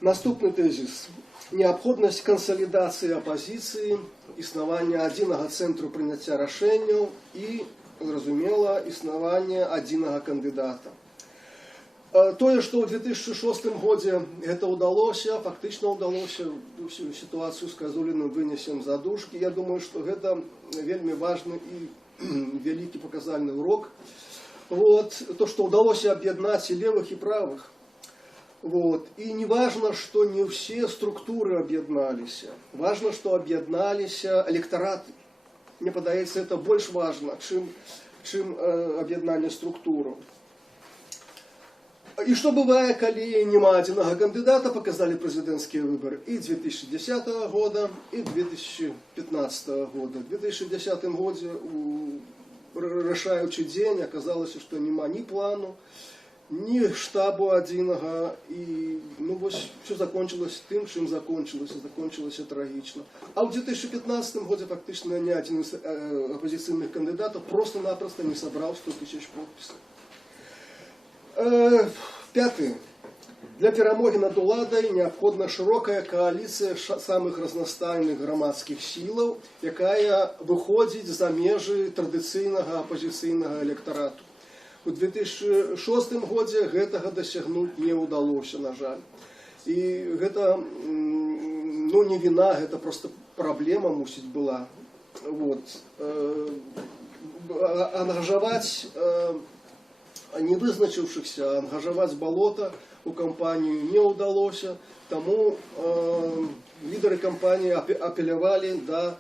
Наступны тэзіс. Неабходнасць кансалідацыі апазіцыі, існаванне адзінага цэнтру прыняцця рашэнняў і, зразумела, існаванне адзінага кандыдата. Тое, што ў 2006 годзе гэта ўдалося, фактычна ўдалося, усю сітуацыю з Казуліным вынесем за дужкі. Я думаю, што гэта вельмі важны і вялікі паказальны урок. То, што ўдалося аб'яднаць і левых, і правых. І не важно, што не ўсе структуры аб'ядналіся. Важно, што аб'ядналіся электараты. Мне падаецца, это больш важна, чым аб'яднанне структураў. І што бывае, калі няма адзінага кандыдата, паказалі прэзідэнцкія выбары і 2010 года, і 2015 года. В 2010 годзе у рашаючы дзень аказалася, што няма ні плану, ні штабу адзінага, і все закончилось тым, чым закончилася трагічна. А ў 2015 годзе фактычна ні адзін з апазіцыйных кандыдатаў просто-напросто не сабраў 100 000 подпісаў. Пятый. Для перамогі над уладай неабходна шырокая кааліцыя самых разнастайных грамадскіх сілаў, якая выходзіць за межы традыцыйнага апазіцыйнага электарату. У 2006 годзе гэтага дасягнуць не ўдалося, на жаль. І гэта не віна, гэта просто праблема мусіць была. Вот. Ангажаваць не вызначыўшыхся, ангажаваць балота у кампанію не ўдалося, таму лідары кампаніі апелявалі да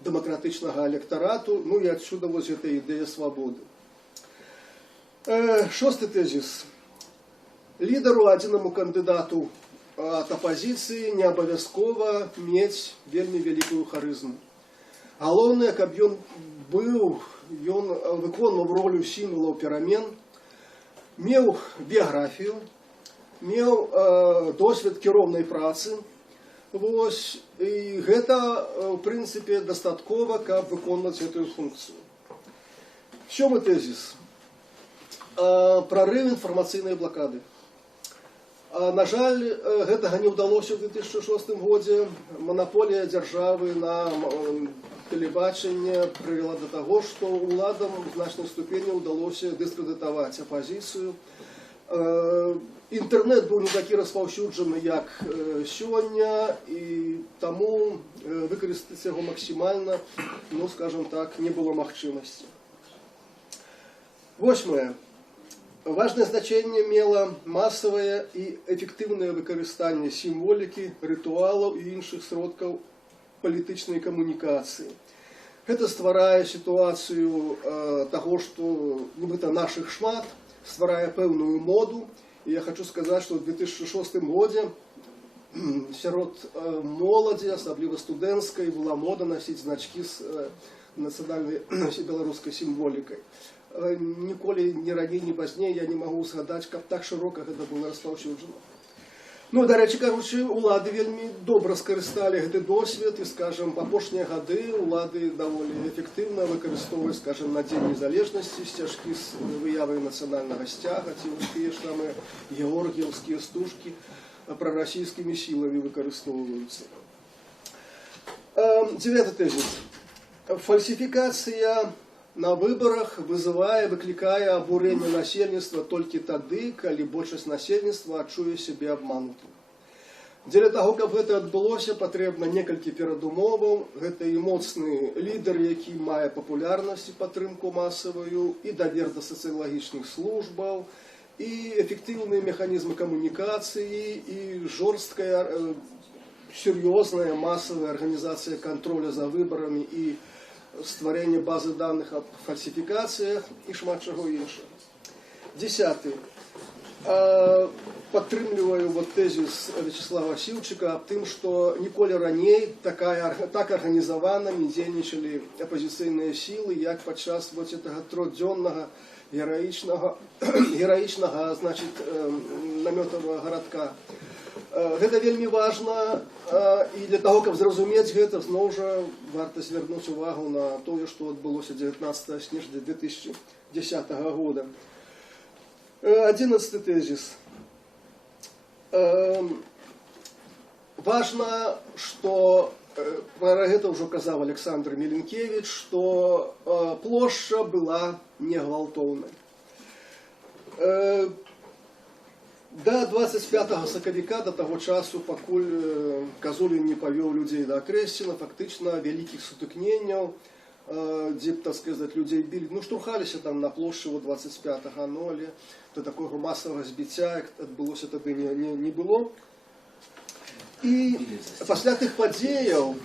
дэмакратычнага электарату, і адсюда вось гэта ідэя свабоды. Шосты тезіс. Лідару, адзінаму кандыдату ад апазіцыі не абавязкова мець вельмі вялікую харызму. Галоўнае, каб ён выконваў ролю сімвалаў перамен, меў біяграфію, меў досвед кіроўнай працы. Вось, і гэта, в прынцыпе, дастаткова, каб выконваць гэтую функцыю. Сёмы тэзіс. Прарыў інфармацыйнай блакады. На жаль, гэтага не ўдалося ў 2006 годзе. Манаполія дзяржавы на тэлебачанне прывяла да таго, што ўладам у значнай ступені ўдалося дыскрэдытаваць апазіцыю. Інтэрнэт быў не такі распаўсюджаны, як сёння, і таму выкарыстаць яго максімальна, скажам так, не было магчымасці. Восьмае. Важное значение мела массовое и эффективное выкарыстанне символики, ритуалов и іншых сродкаў палітычнай камунікацыі. Гэта стварае сітуацыю таго, што нібыта нашых шмат, стварае пэўную моду. І я хочу сказаць, што ў 2006 годзе сярод моладзі, асабліва студэнцкай, была мода насіць значкі з нацыянальнай беларускай сімволікай. Ніколі, ні раней, ні пазней я не магу згадаць, каб так шырока гэта было распаўсюджана. Дарэчы кажучы, улады вельмі добра скарысталі гэты досвед, і, скажам, апошнія гады улады даволі эфектыўна выкарыстоўваюць, скажам, на Дзень незалежнасці сцяжкі з выявай нацыянальнага сцяга, ці тыя ж самыя георгіеўскія стужкі прарасійскімі сіламі выкарыстоўваюцца. 9 тэзіс. Фальсіфікацыя на выборах выклікае абурэнне насельніцтва толькі тады, калі большасць насельніцтва адчуе сябе абманутым. Дзеля таго, каб гэта адбылося, патрэбна некалькі перадумоваў. Гэта і моцны лідар, які мае папулярнасць і падтрымку масавую, і давер да сацыялагічных службаў, і эфектыўныя механізмы камунікацыі, і жорсткая, сур'ёзная масавая арганізацыя контроля за выбарамі і стварэнне базы данных аб фальсіфікацыях і шмат чаго іншага. 10. Падтрымліваю тэзіс Вячеслава Сіўчыка аб тым, што ніколі раней так арганізавана не дзейнічалі апазіцыйныя сілы, як падчас гэтага тродзённага гераічнага намётавага гарадка. Гэта вельмі важна, і для таго, каб зразумець гэта, зноў жа варта звярнуць увагу на тое, што адбылося 19 снежня 2010 года. 11 тэзіс. Важна, што пра гэта ўжо казаў Александр Меленкевич, што плошча была не гвалтоўнай. До 25 сакавіка, до таго часу, пакуль Казулін не павёў людзей да Акрэсціна, фактычна вялікіх сутыкненняў, дзе, так сказаць, людзей білі, штурхаліся там на плошчы 25-го, але до такого масавага збіцця, як адбылося, тады не было. І пасля тых падзеяў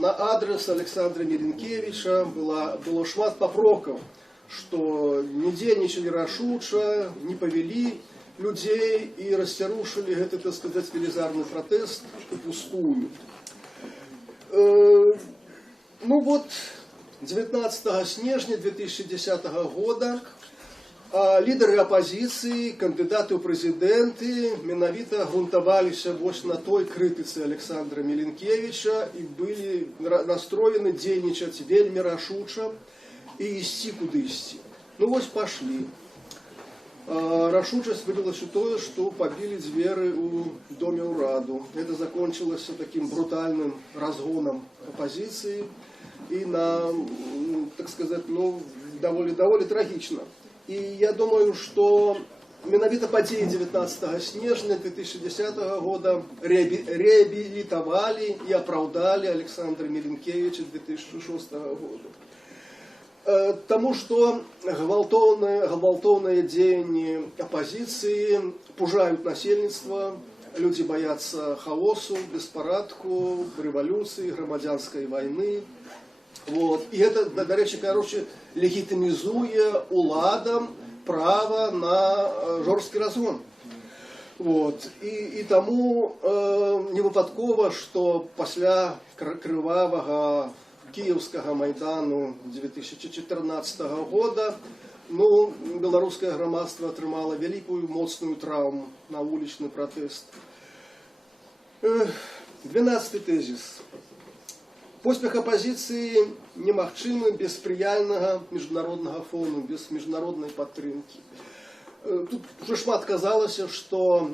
на адрес Александра Меленкевича было шмат папрокаў, што не дзейнічалі рашуча, не павялі людзей і расцярушылі гэты, так сказаць, велізарны пратэст упустую. 19 снежня 2010 года лідары апазіцыі, кандыдаты ў прэзідэнты менавіта грунтаваліся вось на той крытыцы Александра Меленкевича і былі настроены дзейнічаць вельмі рашуча і ісці кудысьці. Вось пашлі. Рашучасць вылілася тое, што пабілі дзверы ў доме ўраду. Гэта закончылася такім брутальным разгонам апазіцыі і на, так сказаць, даволі трагічна. І я думаю, што менавіта падзеі 19 снежня 2010 года реабілітавалі і апраўдалі Александра Меленкевича 2006 года. Таму што гвалтоўныя дзеянні апазіцыі пужаюць насельніцтва, людзі баяцца хаосу, беспарадку, рэвалюцыі, грамадзянскай вайны. Вот. І гэта, дарэчы, легітымізуе уладам права на жорсткі разгон. Вот. І таму невыпадкова, што пасля крывавага кіеўскага майдану 2014 года беларускае грамадства атрымала вялікую моцную траўму на вулічны пратэст. 12 тезіс. Поспех апозіцыі немагчымы без спрыяльнага міжнароднага фону, без міжнароднай падтрымкі. Тут уже шмат казалася, што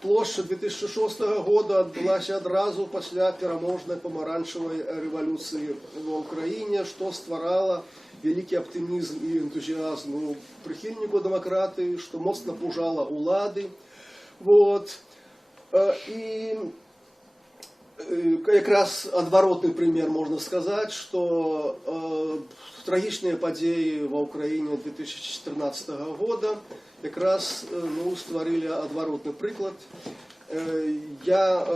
плошча 2006 года адбылася адразу пасля пераможнай памаранчавай рэвалюцыі ва ўкраіне, што стварала вялікі аптымізм і энтузіазм у прыхільнікаў дэмакратыі, што моцна пужала ўлады. Вот. І якраз адваротны прымер можна сказаць, што трагічныя падзеі ва ўкраіне 2014 года якраз стварылі адваротны прыклад. Я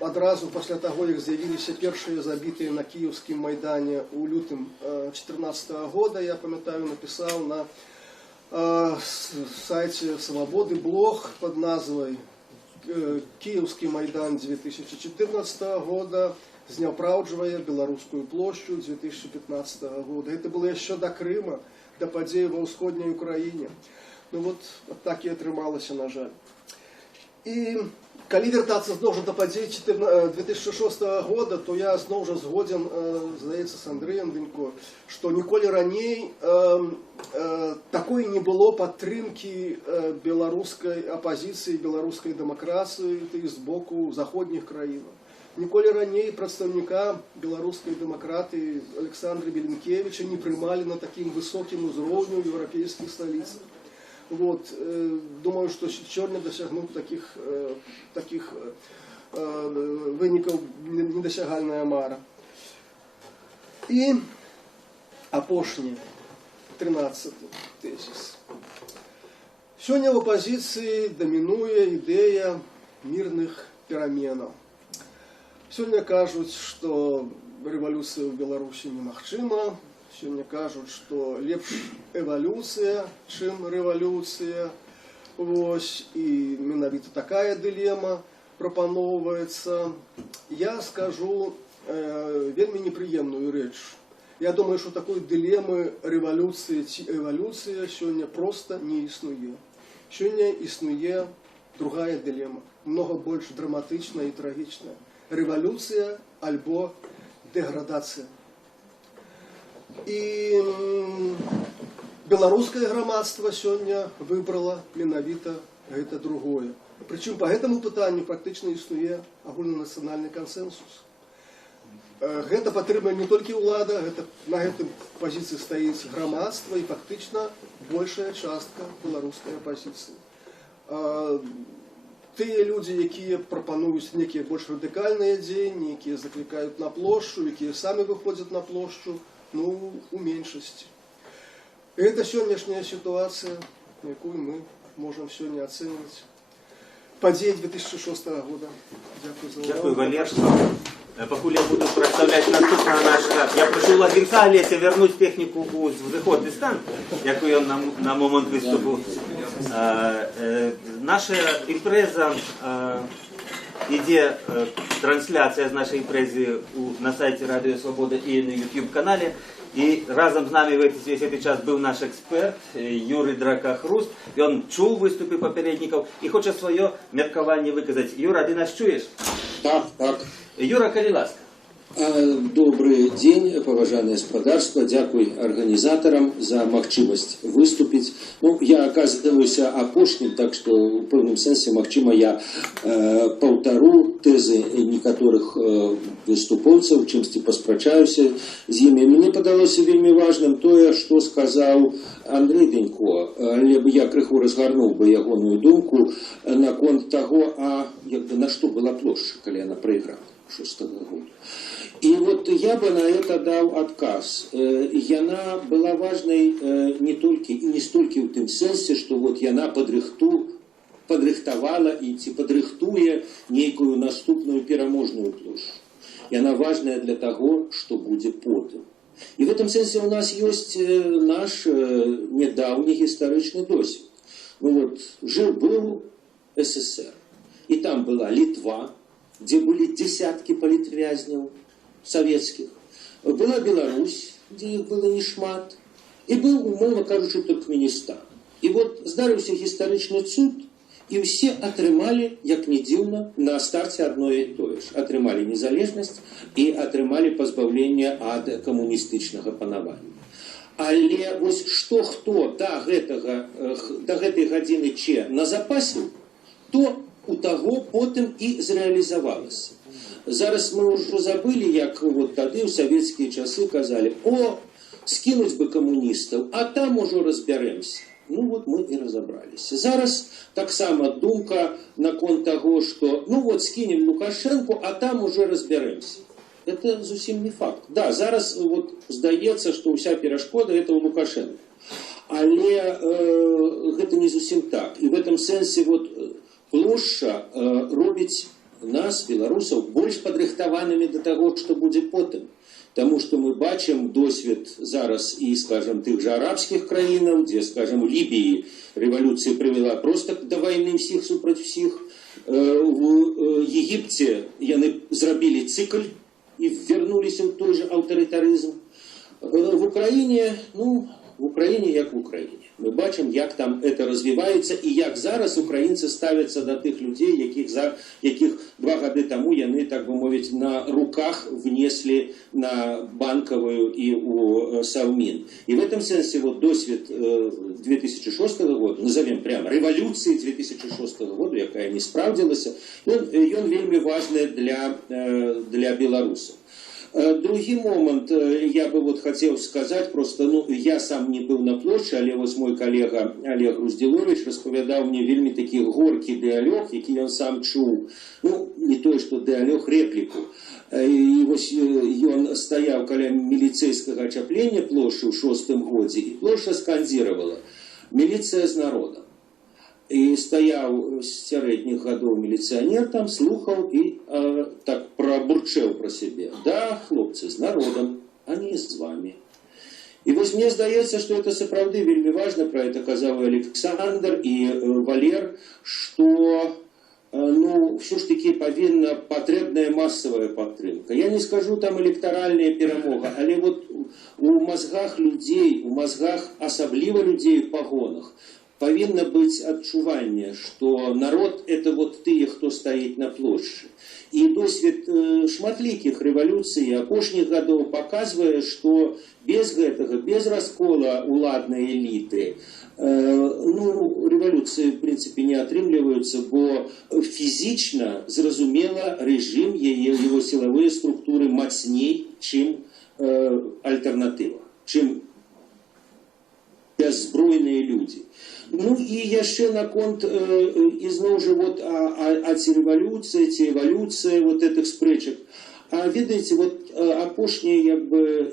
адразу пасля таго, як з'явіліся першыя забітыя на кіеўскім майдане ў лютым 2014 года, я памятаю, напісаў на сайце Свабоды блог под назвай «Киевский майдан 2014 года зняпраўджвае беларускую плошчу 2015 года». Это было еще до Крыма, до падзей ва ўсходняй Украіне. Ну вот так и атрымалася, на жаль. І калі вяртацца зноў жа да падзей 2006 года, то я зноў жа згодзен, здаецца, з Андрэем Дынько, што ніколі раней такой не было падтрымкі беларускай апазіцыі, беларускай дэмакратыі з боку заходніх краінаў. Ніколі раней прадстаўніка беларускай дэмакратыі Александра Меленкевича не прымалі на такім высокім узроўню ў еўрапейскіх сталіцах. Вот. Думаю, что сёння досягнуть таких вынікаў недосягальная мара. И апошні 13 тезіс. Сёння в оппозиции доминуе идея мирных пераменаў. Сёння кажуць, что революция в Беларуси немагчыма. Сёння кажуць, што лепш эвалюцыя, чым рэвалюцыя. Вось, і менавіта такая дылема прапаноўваецца. Я скажу вельмі непрыемную рэч. Я думаю, што такой дылемы рэвалюцыя ці эвалюцыя сёння проста не існуе. Сёння існуе другая дылема, многа больш драматычная і трагічная. Рэвалюцыя альбо дэградацыя. І беларускае грамадства сёння выбрала менавіта гэта другое. Прычым по гэтаму пытанню практычна існуе агульнанацыянальны кансэнсус. Гэта падтрымае не толькі ўлада, на гэтай пазіцыі стаіць грамадства і фактычна большая частка беларускай апазіцыі. Тыя людзі, якія прапануюць некія больш радыкальныя дзеянні, якія заклікаюць на плошчу, якія самі выходзяць на плошчу, у меншасці. Это сённяшняя ситуация, якую мы можем сегодня оценивать. Падзеі 2006 года. Дякую за увагу. Дякую, Валерий. Покуль я буду представлять наступного нашего, я прошу Лагінця Олеся вернуть технику у виходний стан, яку я на момент виступу. Наша імпреза іде трансляція з нашої імпрези на сайті Радіо Свобода і на YouTube-каналі. І разом з нами весь цей час був наш експерт Юрій Дракахруст. Він чув виступи попередників і хоче своє міркування виказати. Юра, ти нас чуєш? Так, так. Юра, коли ласка. Добрый день, паважанае спадарства. Дякуй арганізатарам за магчымасць выступіць. Ну, я оказываюся апошнім, так што ў пэўным сэнсе, магчыма, я паўтару тэзы некаторых выступоўцаў, чымсьці паспрачаюся з імі. Мне падалося вельмі важным тое, што сказаў Андрей Денько, але я крыху разгарнуў бы ягоную думку наконт таго, на што была плошча, калі яна прайграла 6-го года. И вот я бы на это дал отказ. Яна была важной не только и не столько в том сенсе, что вот яна подрыхтовала и подрыхтуе некую наступную пераможную площадь. Яна важная для того, что будет потом. И в этом сенсе у нас есть наш недавний историчный досвид. Ну вот, жил-был СССР. И там была Литва, где были десятки политвязней советских. Была Беларусь, где их было не шмат. И был, умовно кажучи, Туркменистан. И вот здарыўся гістарычны цуд, и все атрымали, як не дзіўна, на старте одно и то же. Атрымали незалежнасць и атрымали пазбаўленне ад камуністычнага панавання. Але вось што хто да гэтай гадзіны че назапасіў, то у таго потым і зрэалізавалася. Зараз мы ўжо забылі, як вот тады ў савецкія часы казалі: о, скінуць бы камуністаў, а там ужо разбярэмся. Ну вот мы і разабраліся. Зараз таксама думка наконт таго, што ну вот скінем Лукашенко, а там уже разбярэмся. Это зусім не факт. Да, зараз вот здаецца, што ўся перашкода это у Лукашенко. Але гэта не зусім так. І в этом сэнсе вот плошча робіць нас, беларусаў, больш падрыхтаванымі да таго, што будзе потым. Таму што мы бачым досвед зараз і, скажем, тых жа арабскіх краінаў, дзе, скажем, у Лібіі рэвалюцыя прывяла проста да вайны ўсіх супраць усіх. У Егіпце яны зрабілі цыкль і вярнуліся ў той жа аўтарытарызм. В Украіне, ну, в Украіне як в Украіне. Мы бачым, як там это развіваецца і як зараз украінцы ставяцца да тых людзей, якіх 2 гады таму яны, так бы мовіць, на руках внеслі на банкавую і у Саўмін. І в этом сенсе вот досвед 2006 года, назовем прямо рэвалюцыі 2006 года, якая не спраўдзілася, ён вельмі важны для беларусаў. Другі момент, я бы вот хотел сказать, просто, ну, я сам не был на площади, але вот мой коллега Олег Груздилович распавядаў мне вельмі такі горкі дыалог, які ён сам чуў, ну, не то, что дыалог, реплику. И вот он стоял каля милицейского ачапления площади в 6-м годзе, и площадь скандировала: «Милиция с народом». И стоял с сярэдніх гадоў милиционер там, слухал и так пробурчал про себя: «Да, хлопцы, с народом, а не с вами». И вот мне здаецца, что это сапраўды вельмі важно, про это казаў и Александр, и Валер, что ну, все ж таки павінна патрэбная массовая падтрымка. Я не скажу там электоральная перамога, але вот у мозгах людей, у мозгах асабліва людей в погонах, павінна быць адчуванне, што народ это вот тыя, хто стаіць на плошчы. І досвед шматлікіх рэвалюцый апошніх гадоў паказвае, што без гэтага, без раскола уладнай эліты, ну, рэвалюцыі, в прынцыпе, не атрымліваюцца, бо фізічна, зразумела, рэжым, яго сілавыя структуры мацней, чым альтэрнатыва, чым бяззбройныя людзі. Ну і яшчэ наконт ізноў жа вот ці рэвалюцыя, ці эвалюцыя вот этих спрэчак. А ведаеце, вот апошняя, як бы,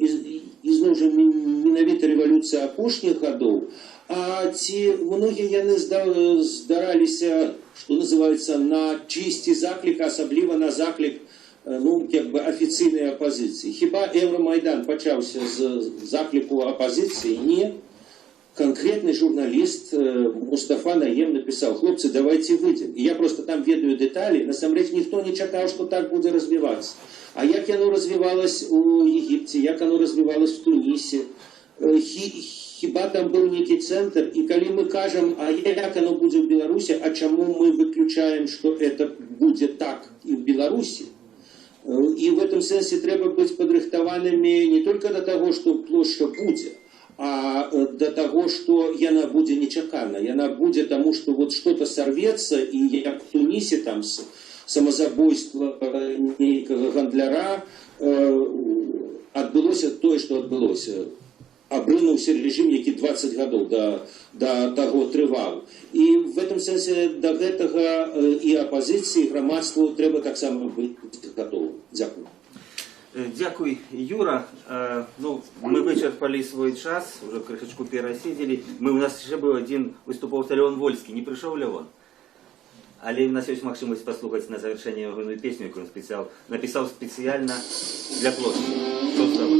ізноў жа менавіта рэвалюцыя апошніх гадоў, а ці многія яны здараліся, што называецца, на чысці закліка, асабліва на заклік, ну, як бы, афіцыйнай апазіцыі. Хіба Еўрамайдан пачаўся з закліку апазіцыі? Не. Конкретный журналист Мустафа Наем написал: «Хлопцы, давайте выйдем». И я просто там ведаю детали. Насамрэч никто не чакаў, что так будет развиваться. А як оно развивалось у Египте, як оно развивалось в Тунисе, хіба там был некий центр. И коли мы кажем, а як оно будет в Беларуси, а чему мы выключаем, что это будет так и в Беларуси, І в этом сенсе треба бути падрыхтаванымі не только до того, что площа будзе, а до того, что яна будзе нечакана. Яна будзе тому, что вот что-то сорвется, и як в Тунисе там самозабойство некого гандляра адбылося тое, что адбылося. Абрынуўся режим, які 20 гадоў до таго трываў. І в этом сенсе до гэтага і апозіцыі, і грамадству трэба таксама быць гатовым. Дзякую. Дякую, Юра. Ну, мы вычерпали свой час, уже крышечку перасидели. У нас еще был один выступал Леон Вольский, не пришел Леон. Але у нас есть возможность послушать на завершение его песню, которую он написал специально для площади. Что стало?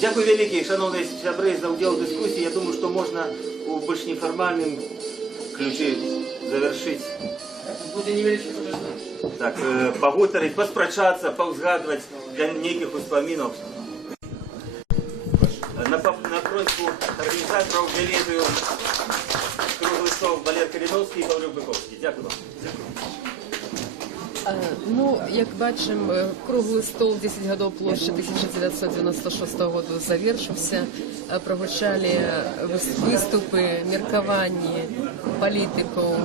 Дякую великий, шановні сябри, за удел в дискуссии. Я думаю, что можно у больш неформальным ключе завершить. Так, погутарить, поспрачаться, поузгадывать для неких успоминов. На просьбу организаторов делегую круглый стол Валерий Калиновский и Павлюк Быковский. Дякую вам. Ну, як бачимо, круглий стол 10 гадоў площі 1996 году завершився. Прогучали выступы, меркаванні палітикаў,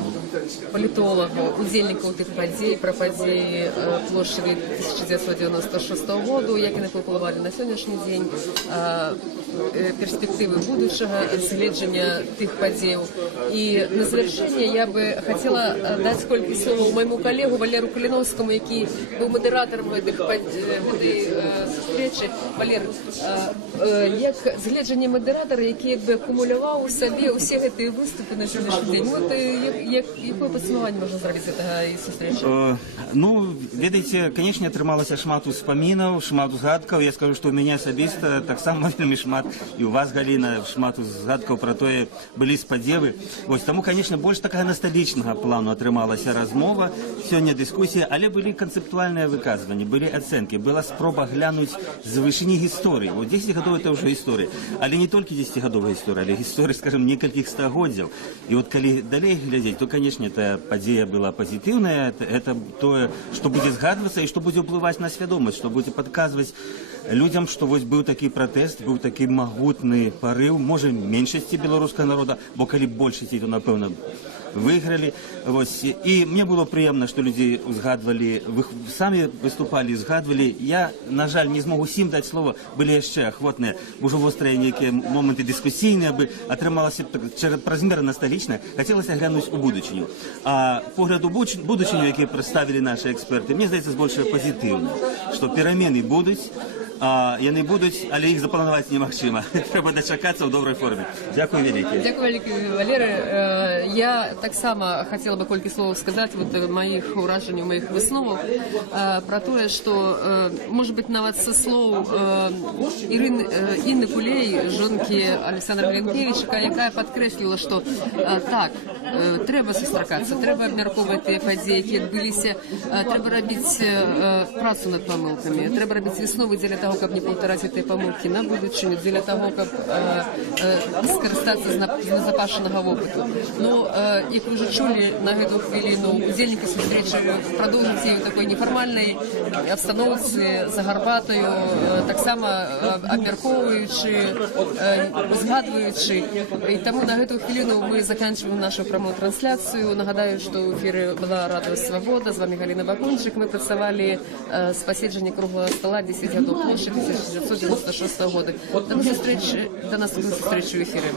палітолагаў, удзельнікаў тых падзей пра падзеі плошчы 1996 году, як яны паўплывалі на сённяшні дзень, перспектывы будучага, згледжання тых падзеяў. І на завершэнне я бы хацела даць колькі словаў майму калегу Валеру Каліновскаму, які быў мадэратарам гэтай сустрэчы. Валер, як згледжанне мадэратара, які як бы акумуляваў у сабе ўсе гэтыя выступы на сённяшні дзень. Вот якое падсумаванне можна зрабіць гэтага і сустрэчы? Ну, ведаеце, канечне, атрымалася шмат успамінаў, шмат узгадкаў. Я скажу, што ў мяне асабіста таксама вельмі шмат, і у вас, Галіна, шмат узгадкаў пра тое, былі спадзевы. Вось, таму, канечне, больш такая насталічнага плану атрымалася размова, сёння дыскусія, але былі канцэптуальныя выказванні, былі ацэнкі, была спроба глянуць з вышыні гісторыі. Вот 10 гадоў это ўжо гісторыя, але не толькі 10-гадовая гісторыя, але гісторыя, скажем, некалькіх стагоддзяў. І вот калі далей глядзець, то, канечне, эта падзея была пазітыўная, это тое, што будзе згадвацца і што будзе ўплываць на свядомасць, што будзе падказваць людям, што вось быў такі пратэст, быў такі магутны парыў, можа, меншасці беларускага народа, бо калі большасці, то, напэўна, выиграли. И мне было приемно, что люди узгадывали, сами выступали, узгадывали. Я, на жаль, не смогу всем дать слово, были еще охотные, уже острые некие моменты дискуссийные, бы отрымалось размер настоличное, хотелось глянуть у будущего. А погляд у будущего, которые представили наши эксперты, мне здається, больше позитивно, что перемены будут. Яны будуць, але іх запланаваць немагчыма. Трэба дачакацца ў добрай форме. Дзякуй вялікі. Дякую вялікі, Валеры. Я таксама хацела бы колькі слоў сказаць вот маіх ўражанняў, маіх высноваў пра тое, што можа быць нават са слоў Інны Кулей, жонкі Александра Гринкевича, якая падкрэсліла, што так, трэба сустракацца, трэба абмяркоўваць тыя падзеі, якія адбыліся, трэба рабіць працу над памылкамі, трэба рабіць высновы дзеля таго, каб не паўтараць гэтыя памылкі на будучыню, дзеля таго, каб скарыстацца з назапашанага вопыту. Ну, як вы ўжо чулі на гэту хвіліну, удзельнікі сустрэчы прадоўжуць у такой нефармальнай абстаноўцы за гарбатаю, таксама абмяркоўваючы, згадваючы. І таму на гэту хвіліну мы заканчиваем нашу прамую трансляцыю. Нагадаю, што ў эфіры была Радыё Свабода, з вами Галіна Бакунчык. Мы працавалі з паседжання круглага стола 10 гадоў плошчы 1996 года. До наступной встречи в эфире.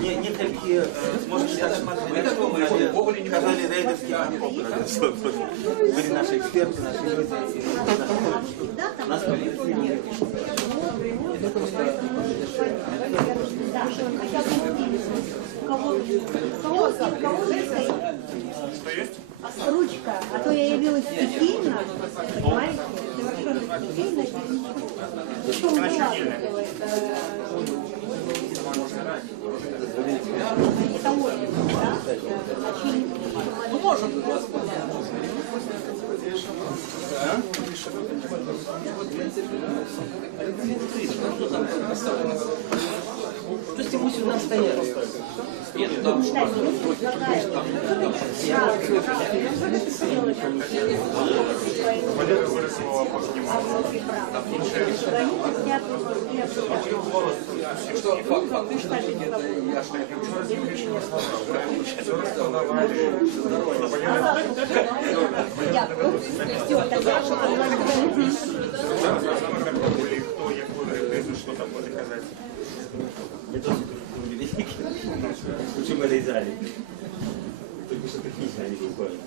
Некалькі, можа, так шмат глядачоў, але казалі рэйдерскі фанклуб. Былі нашы эксперты, нашы людзі. Нас паліцыі. Ручка, а то я явилась стихийно, понимаете, совершенно стихийно. Что у меня делает? Ну, может, То есть мы сюда стояли. Нет, там Валера вырисовала по вниманию. что фактически это я что Кто, якой, что там буде казати. Я тоже великий. Почему это из Только что технично они выходят.